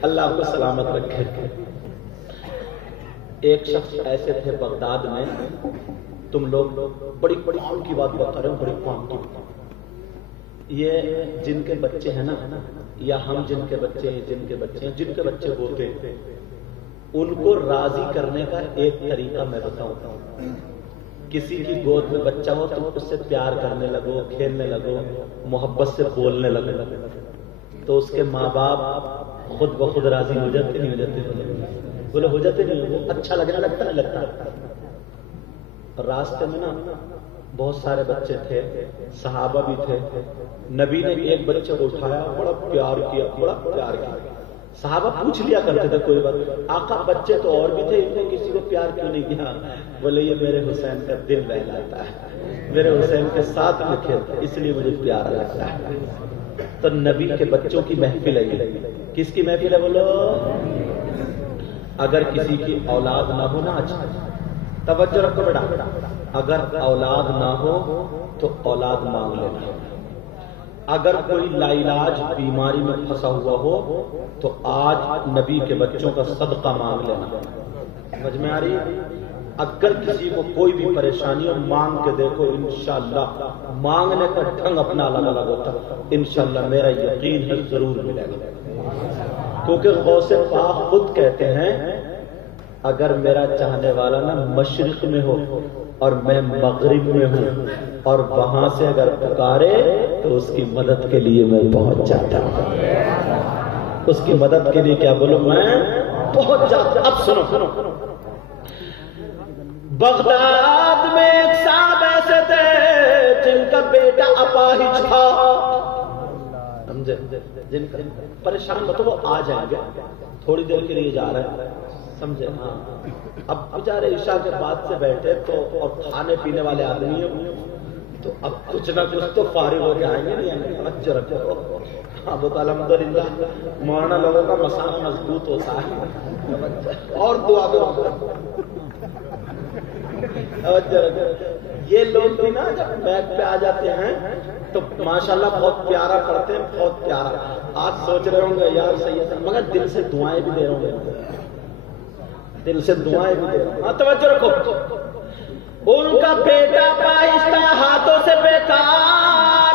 اللہ آپ کو سلامت رکھے. ایک شخص ایسے تھے بغداد میں. تم لوگ بڑی بڑی قوم کی بات بتا رہے ہو. بڑی قوم کی. یہ جن کے بچے ہیں نا, یا ہم جن کے بچے ہیں, جن کے بچے ہیں, جن کے بچے ہوتے ہیں, ان کو راضی کرنے کا ایک طریقہ میں بتاؤں. کسی کی گود میں بچہ ہو تو اس سے پیار کرنے لگو, کھیلنے لگو, محبت سے بولنے لگو, تو اس کے ماں باپ خود بخود راضی ہو جاتے. نہیں ہو جاتے؟ بولے ہو جاتے. نہیں اچھا لگنے لگتا. نہیں لگتا. راستے میں نا بہت سارے بچے تھے, صحابہ بھی تھے. نبی نے ایک بچے کو اٹھایا, بڑا پیار کیا, بڑا پیار کیا. صحابہ پوچھ لیا کرتے تھے کوئی بات, آقا بچے تو اور بھی تھے, انہیں کسی کو پیار کیوں نہیں کیا؟ بولے یہ میرے حسین کا دل بہلاتا ہے, میرے حسین کے ساتھ میں کھیلتا ہے, اس لیے مجھے پیارا لگتا ہے. تو نبی کے بچوں کی محفل ہے. کس کی محفل ہے بولو؟ اگر کسی کی اولاد نہ ہو نا, اچھا توجہ رکھو بیٹا, اگر اولاد نہ ہو تو اولاد مانگ لینا. اگر کوئی لاعلاج بیماری میں پھنسا ہوا ہو تو آج نبی کے بچوں کا صدقہ مانگ لینا. سمجھ میں آ رہی؟ اگر کسی کو کوئی بھی پریشانی ہو مانگ کے دیکھو, انشاءاللہ مانگنے کا ڈھنگ اپنا الگ الگ ہوتا ہے. انشاءاللہ میرا یقین ہے ضرور ملے گا. کیونکہ غوث پاک خود کہتے ہیں اگر میرا چاہنے والا نا مشرق میں ہو اور میں مغرب میں ہوں اور وہاں سے اگر پکارے تو اس کی مدد کے لیے میں پہنچ جاتا ہوں. اس کی مدد کے لیے کیا بولوں, میں پہنچ جاتا. اب سنو, بغداد میں ایک صاحب ایسے تھے جن کا بیٹا اپاہج تھا. سمجھے؟ جن کا پریشان مطلب وہ آ جائیں گے, تھوڑی دیر کے لیے جا رہے ہیں. سمجھے؟ ہاں. اب بیچارے عشاء کے بعد سے بیٹھے تو, اور کھانے پینے والے آدمی ہوں تو اب کچھ نہ کچھ تو فارغ ہو کے آئیں گے. نہیں توجہ رکھو. ہاں وہ تو الحمدللہ مولانا لوگوں کا مسانہ مضبوط ہوتا ہے. اور دعا کرو. توجہ رکھو. یہ لوگ بھی نا جب بیگ پہ آ جاتے ہیں تو ماشاءاللہ بہت پیارا پڑھتے ہیں, بہت پیارا. آج سوچ رہے ہوں گے یار صحیح ہے, مگر دل سے دعائیں بھی دے رہے ہوں گے, دل سے دعائیں بھی دے رہے ہوں. ہاں توجہ رکھو. ان کا بیٹا پائشتہ ہاتھوں سے بیکار,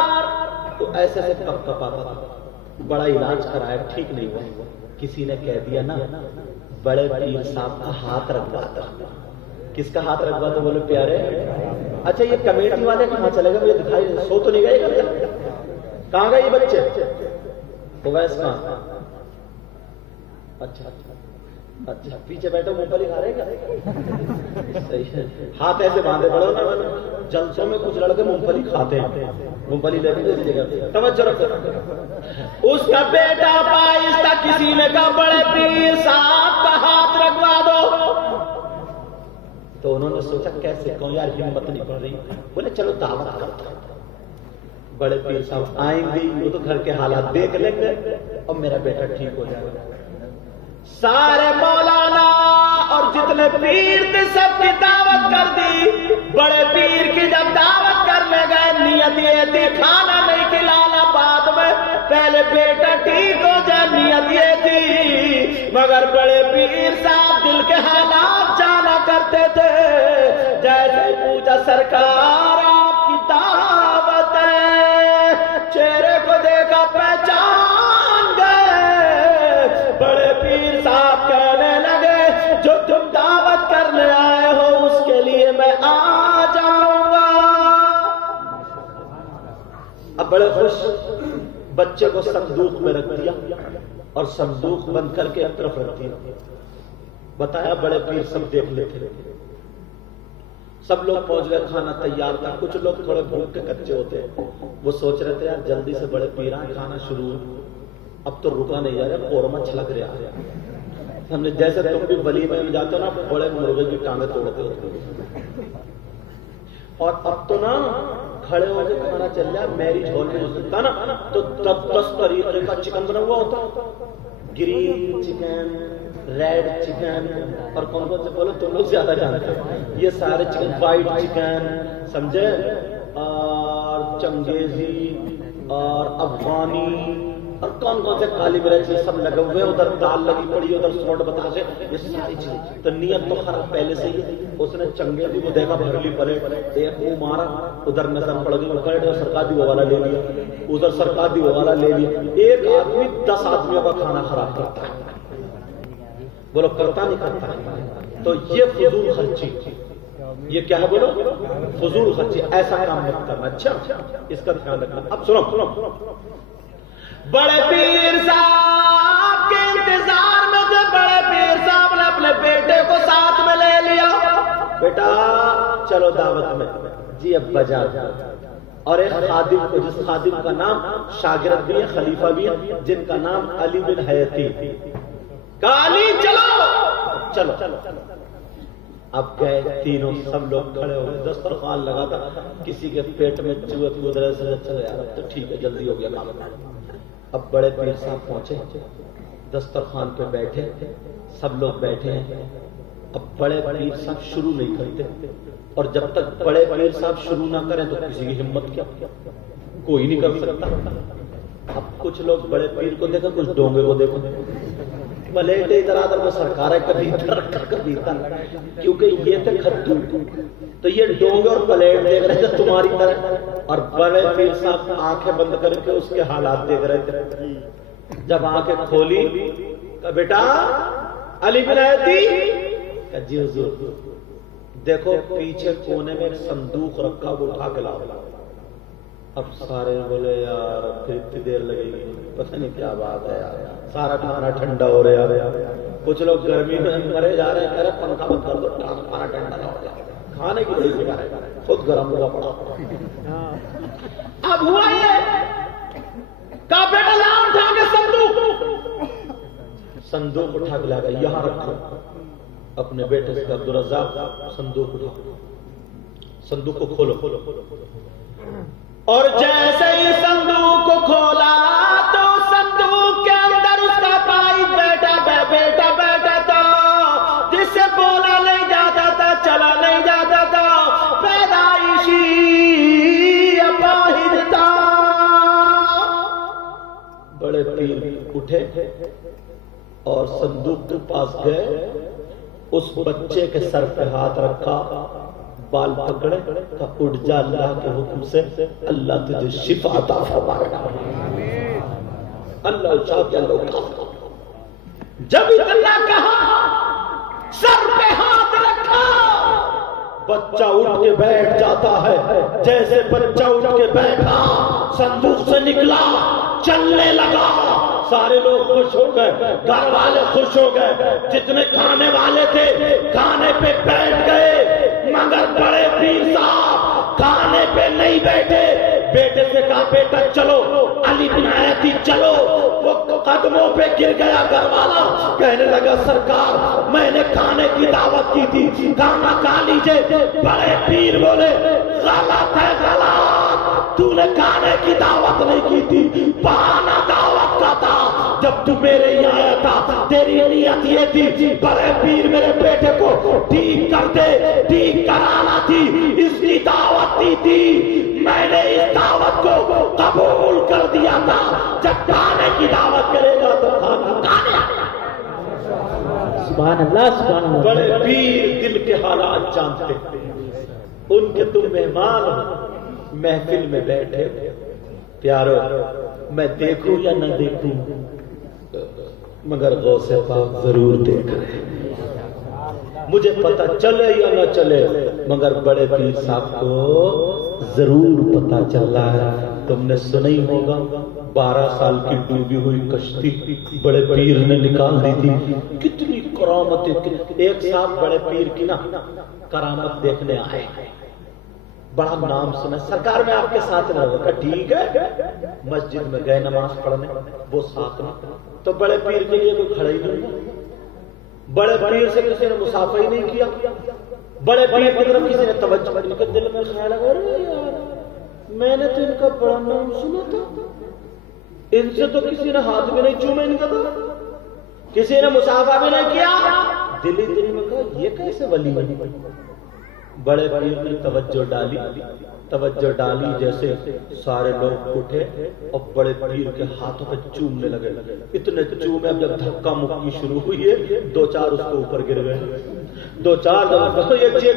تو ایسے سے کپ کپاتا تھا. بڑا علاج کرایا, ٹھیک نہیں ہوا. کسی نے کہہ دیا نا بڑے پیر صاحب کا ہاتھ رکھوا دو. کس کا ہاتھ رکھوا تو بولے پیارے. اچھا یہ کمیٹی والے کہاں چلے گئے؟ مجھے دکھائی سو تو نہیں گئے کبھی؟ کہاں گئے یہ بچے؟ اویس کہاں؟ اچھا اچھا پیچھے بیٹھے منہ پر ہی کھا رہے کیا؟ صحیح ہے. ہاتھ ایسے باندھے پڑو نا. جلسوں میں کچھ لڑکے مونگ پھلی کھاتے ہیں, مونگ پھلی لے کے توجہ رکھو. اس کا بیٹا پائستہ کسی نے کہا بڑے پیر صاحب کا ہاتھ رکھوا دو. تو انہوں نے سوچا کیسے کہوں یار ہمت نہیں پڑ رہی. بولے چلو دعوت کرتا. بڑے پیر صاحب آئیں گے, وہ تو گھر کے حالات دیکھ لیں گے اور میرا بیٹا ٹھیک ہو جائے گا. سارے مولانا اور جتنے پیر تھے سب کی دعوت کر دی. بڑے پیر کی جب دعوت کرنے گئے نیت یہ تھی کھانا نہیں کھلانا, بعد میں پہلے بیٹا ٹھیک ہو جائے, نیت یہ تھی. مگر بڑے پیر صاحب دل کے حالات جانا کرتے تھے. جیسے پوچھا سرکار آپ کی دعوت ہے, چہرے کو دیکھا پہچان گئے. بڑے پیر صاحب کہنے لگے جو تم دعوت کرنے آئے ہو اس کے لیے میں آ جاؤں گا. اب بڑے خوش, بچے کو صندوق میں رکھ دیا اور صندوق بند کر کے ایک طرف رکھ دیا. بتایا بڑے پیر سب دیکھ لیتے. سب لوگ پہنچ گئے, کھانا تیار تھا. کچھ لوگ تھوڑے بھوک کے کچے ہوتے ہیں, وہ سوچ رہے تھے یار جلدی سے بڑے پیر آئے, کھانا شروع اب تو رکا نہیں جا رہا, قورمہ چھلک رہا ہے. ہم نے جیسے تم بھی ولیمے میں جاتے ہو نا, بڑے مرغے کی ٹانگیں توڑتے ہوتے. اور اب تو نا کھڑے ہو کے کھانا چل رہا ہے. میرج ہال میں ہوتا نا تو 10 طریقے کا چکن بنا ہوا ہوتا. گرین چکن, ریڈ چکن, اور کون کون سے بولو تم لوگ زیادہ جانتے ہیں. یہ سارے چکن, وائٹ چکن سمجھے, اور چنگیزی اور افغانی اور کون کون سے کالی مرچ یہ سب لگے ہوئے. ادھر دال لگی پڑی, ادھر سوٹ بتاسے, یہ ساری چیزیں. تو نیت تو خراب پہلے سے ہی. اس نے چنگیزی کو دیکھا بھرلی پلیٹ, ایک منہ مارا, ادھر نظر پڑ گئی, وہ پلیٹ سرکار دی وہ والا لے لیا, ادھر سرکار دی وہ والا لے لیا. ایک آدمی 10 آدمیوں کا کھانا خراب کرتا ہے. بولو کرتا نہیں کرتا. تو یہ فضول خرچی, یہ کیا ہے بولو فضول خرچی. ایسا کام مت کرنا. اچھا اس کا دھیان رکھنا. اب سنو, بڑے پیر صاحب کے انتظار میں تھے. بڑے پیر صاحب نے اپنے بیٹے کو ساتھ میں لے لیا. بیٹا چلو دعوت میں. جی اب بجا. اور ایک خادم کو, جس خادم کا نام شاگرد بھی ہے, خلیفہ بھی ہے, جن کا نام علی بن حیاتی. کالی چلو چلو. اب گئے تینوں, سب لوگ کھڑے ہو گئے. دسترخوان لگا تھا, کسی کے پیٹ میں چوہے کود رہے سے چلے یار اب تو ٹھیک ہے جلدی ہو گیا کام. اب بڑے پیر صاحب پہنچے, دسترخوان پہ بیٹھے, سب لوگ بیٹھے ہیں. اب بڑے پیر صاحب شروع نہیں کرتے, اور جب تک بڑے پیر صاحب شروع نہ کریں تو کسی کی ہمت کیا, کوئی نہیں کر سکتا. اب کچھ لوگ بڑے پیر کو دیکھا, کچھ ڈونگے کو دیکھو, پلیٹیں ادھر ادھر میں سرکار ہے, کبھی ادھر کبھی ادھر, کیونکہ یہ تھے کھدو. تو یہ ڈونگے اور پلیٹ دیکھ رہے تھے تمہاری طرح, اور بڑے پیر صاحب آنکھیں بند کر کے اس کے حالات دیکھ رہے تھے. جب آنکھیں کھولی کہ بیٹا علی بن حیاتی, کہ جی حضور. دیکھو پیچھے کونے میں ایک صندوق رکھا, وہ اٹھا کے لاؤ. اب سارے بولے یار پھر اتنی دیر لگے گی, پتہ نہیں کیا بات ہے یار, سارا کھانا ٹھنڈا ہو رہا ہے. کچھ لوگ گرمی میں مرے جا رہے ہیں, کہہ رہے پنکھا بند کر دو, کھانا ٹھنڈا نہ ہو جائے. کھانے کی بڑی فکر ہے, خود گرم ہوا پڑا. اب ہوا یہ کا بیٹا لاؤ اٹھا کے صندوق اٹھا کے لا گیا, یہاں رکھو. اپنے بیٹے سے عبد الرزاق صندوق اٹھا, صندوق کو کھولو. اور جیسے ہی صندوق کو کھولا تو صندوق کے اندر اس کا پائز بیٹا تھا, جس سے بولا نہیں جاتا تھا, چلا نہیں جاتا تھا, پیدائشی اپاہج تھا. بڑے پیر اٹھے اور صندوق کے پاس گئے, اس بچے کے سر پہ ہاتھ رکھا, بال پکڑے, کہ اٹھ جا, اللہ کے حکم سے اللہ تجھے شفا عطا فرمائے گا. اللہ اٹھا کے اللہ اٹھا. جب اللہ کہا سر پہ ہاتھ رکھا, بچہ اٹھ کے بیٹھ جاتا ہے، جیسے بچہ اٹھ کے بیٹھا صندوق سے نکلا چلنے لگا، سارے لوگ خوش ہو گئے، گھر والے خوش ہو گئے، جتنے کھانے والے تھے کھانے پہ بیٹھ گئے، مگر بڑے پیر صاحب کھانے پہ نہیں بیٹھے۔ بیٹے سے کہا بیٹا چلو، علی بن حیاتی چلو، وہ قدموں پہ گر گیا گھر والا، کہنے لگا سرکار میں نے کھانے کی دعوت کی تھی، کھانا کھا لیجئے۔ بڑے پیر بولے غلط ہے غلط، تو نے کھانے کی دعوت نہیں کی تھی، بہانہ دعوت کا تھا، جب تو میرے یہاں آیا تھا تیری نیت یہ تھی بڑے پیر میرے بیٹے کو ٹھیک کر دے، ٹھیک کرانا تھی، اس کی دعوت دی تھی، میں نے اس دعوت کو قبول کر دیا تھا، جب کھانے کی دعوت کرے گا تو کھانا کھانے۔ سبحان اللہ سبحان اللہ۔ بڑے پیر دل کے حالات جانتے ہیں، ان کے تم مہمان ہو، محفل میں بیٹھے پیارو، میں دیکھوں یا نہ دیکھوں مگر غوث پاک ضرور دیکھ رہے، مجھے پتہ چلے یا نہ چلے مگر بڑے پیر صاحب کو ضرور پتہ چل رہا ہے۔ تم نے سنا ہی ہوگا 12 سال کی ڈوبی ہوئی کشتی بڑے پیر نے نکال دی تھی، کتنی کرامتیں۔ ایک صاحب بڑے پیر کی نا کرامت دیکھنے آئے، بڑا نام سنا، سرکار میں آپ کے ساتھ رہا ہوگا، ٹھیک ہے، مسجد میں گئے نماز پڑھنے، وہ ساتھ میں، تو بڑے پیر کے لیے کوئی کھڑا ہی نہیں، بڑے پیر سے کسی نے مسافہ ہی نہیں کیا، بڑے پیر کی طرف کسی نے توجہ نہیں کی، دل میں خیال ہے ارے یار میں نے تو ان کا بڑا نام سنا تھا، ان سے تو کسی نے ہاتھ بھی نہیں چوما، ان کا تھا کسی نے مسافہ بھی نہیں کیا، دل ہی دل میں کہا یہ کیسے ولی ہے۔ بڑے پیر نے توجہ ڈالی، جیسے سارے لوگ اٹھے اور بڑے پیر کے ہاتھوں پہ چومنے لگے، اتنے چومے، اب جب دھکا مکی شروع ہوئی ہے 2-4 اس کو اوپر گر گئے، 2-4 دفعہ یہ چیخ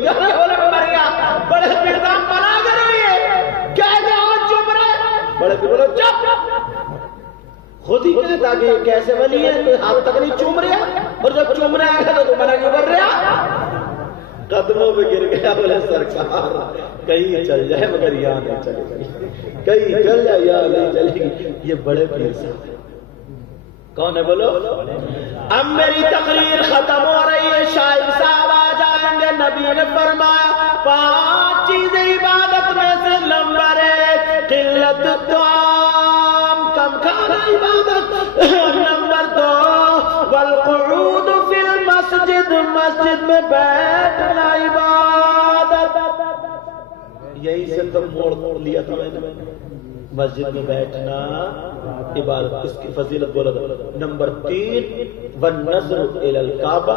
بڑے پیر صاحب منع کریے، کیسے اور چپ رہے، بڑے پیر بولے چپ، خود ہی کہتا کہ یہ کیسے ولی ہے، کوئی ہاتھ تک نہیں چوم رہا، اور جب چومنے آئے گا تو منع کیوں کر رہا، قدموں پہ گر گیا، بولے سرکار کہیں چل جائے مگر یہاں نہیں چلے گی، کہیں چل جائے یہاں نہیں چلے گی۔ یہ بڑے پیر صاحب کون ہے بولو؟ اب میری تقریر ختم ہو رہی ہے، شاہد صاحب آ جائیں گے۔ نبی نے فرمایا 5 چیزیں عبادت میں سے نمبر 1 قلت الطعام، کم کھانا عبادت، نمبر 2 والقعود فی المسجد، مسجد میں بیٹھنا عبادت، یہی سے تو موڑ لیا تھا میں نے، مسجد میں بیٹھنا عبادت، اس کی فضیلت بولا تھا۔ نمبر 3 والنظر الی الکعبہ،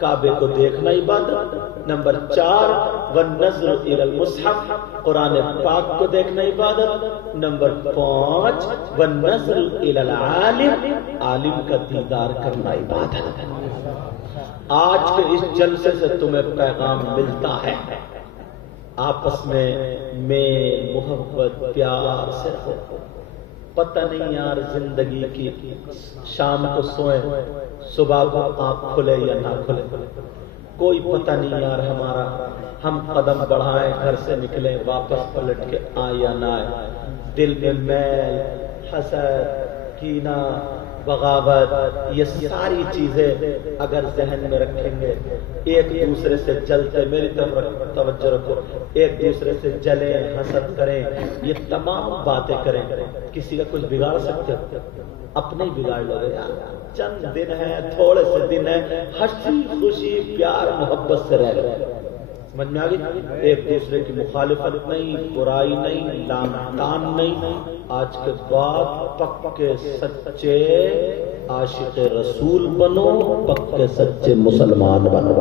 کعبے کو دیکھنا عبادت۔ نمبر 4 والنظر الی المصحف، قرآن پاک کو دیکھنا عبادت۔ نمبر 5 والنظر الی العالم، عالم کا دیدار کرنا عبادت۔ آج کے اس جلسے سے تمہیں پیغام ملتا ہے، آپس میں میل محبت پیار سے رہو۔ پتہ نہیں یار زندگی کی، شام کو سوئیں صبح کو آنکھ کھلے یا نہ کھلے، کوئی پتہ نہیں یار ہمارا، ہم قدم بڑھائیں گھر سے نکلیں واپس پلٹ کے آئے یا نہ آئے، دل میں میل حسد کینہ بغاوت، یہ ساری چیزیں اگر ذہن میں رکھیں گے، ایک دوسرے سے جلتے، میری طرف توجہ رکھو، ایک دوسرے سے جلیں حسد کریں، یہ تمام باتیں کریں، کسی کا کچھ بگاڑ سکتے ہو؟ اپنے ہی بگاڑ لو گے یار، چند دن ہے، تھوڑے سے دن ہے، ہنسی خوشی پیار محبت سے رہ رہے، سمجھ میں آگئی؟ ایک دوسرے کی مخالفت نہیں، برائی نہیں، لام تان نہیں، آج کے بعد پکے سچے عاشق رسول بنو، پکے سچے مسلمان بنو۔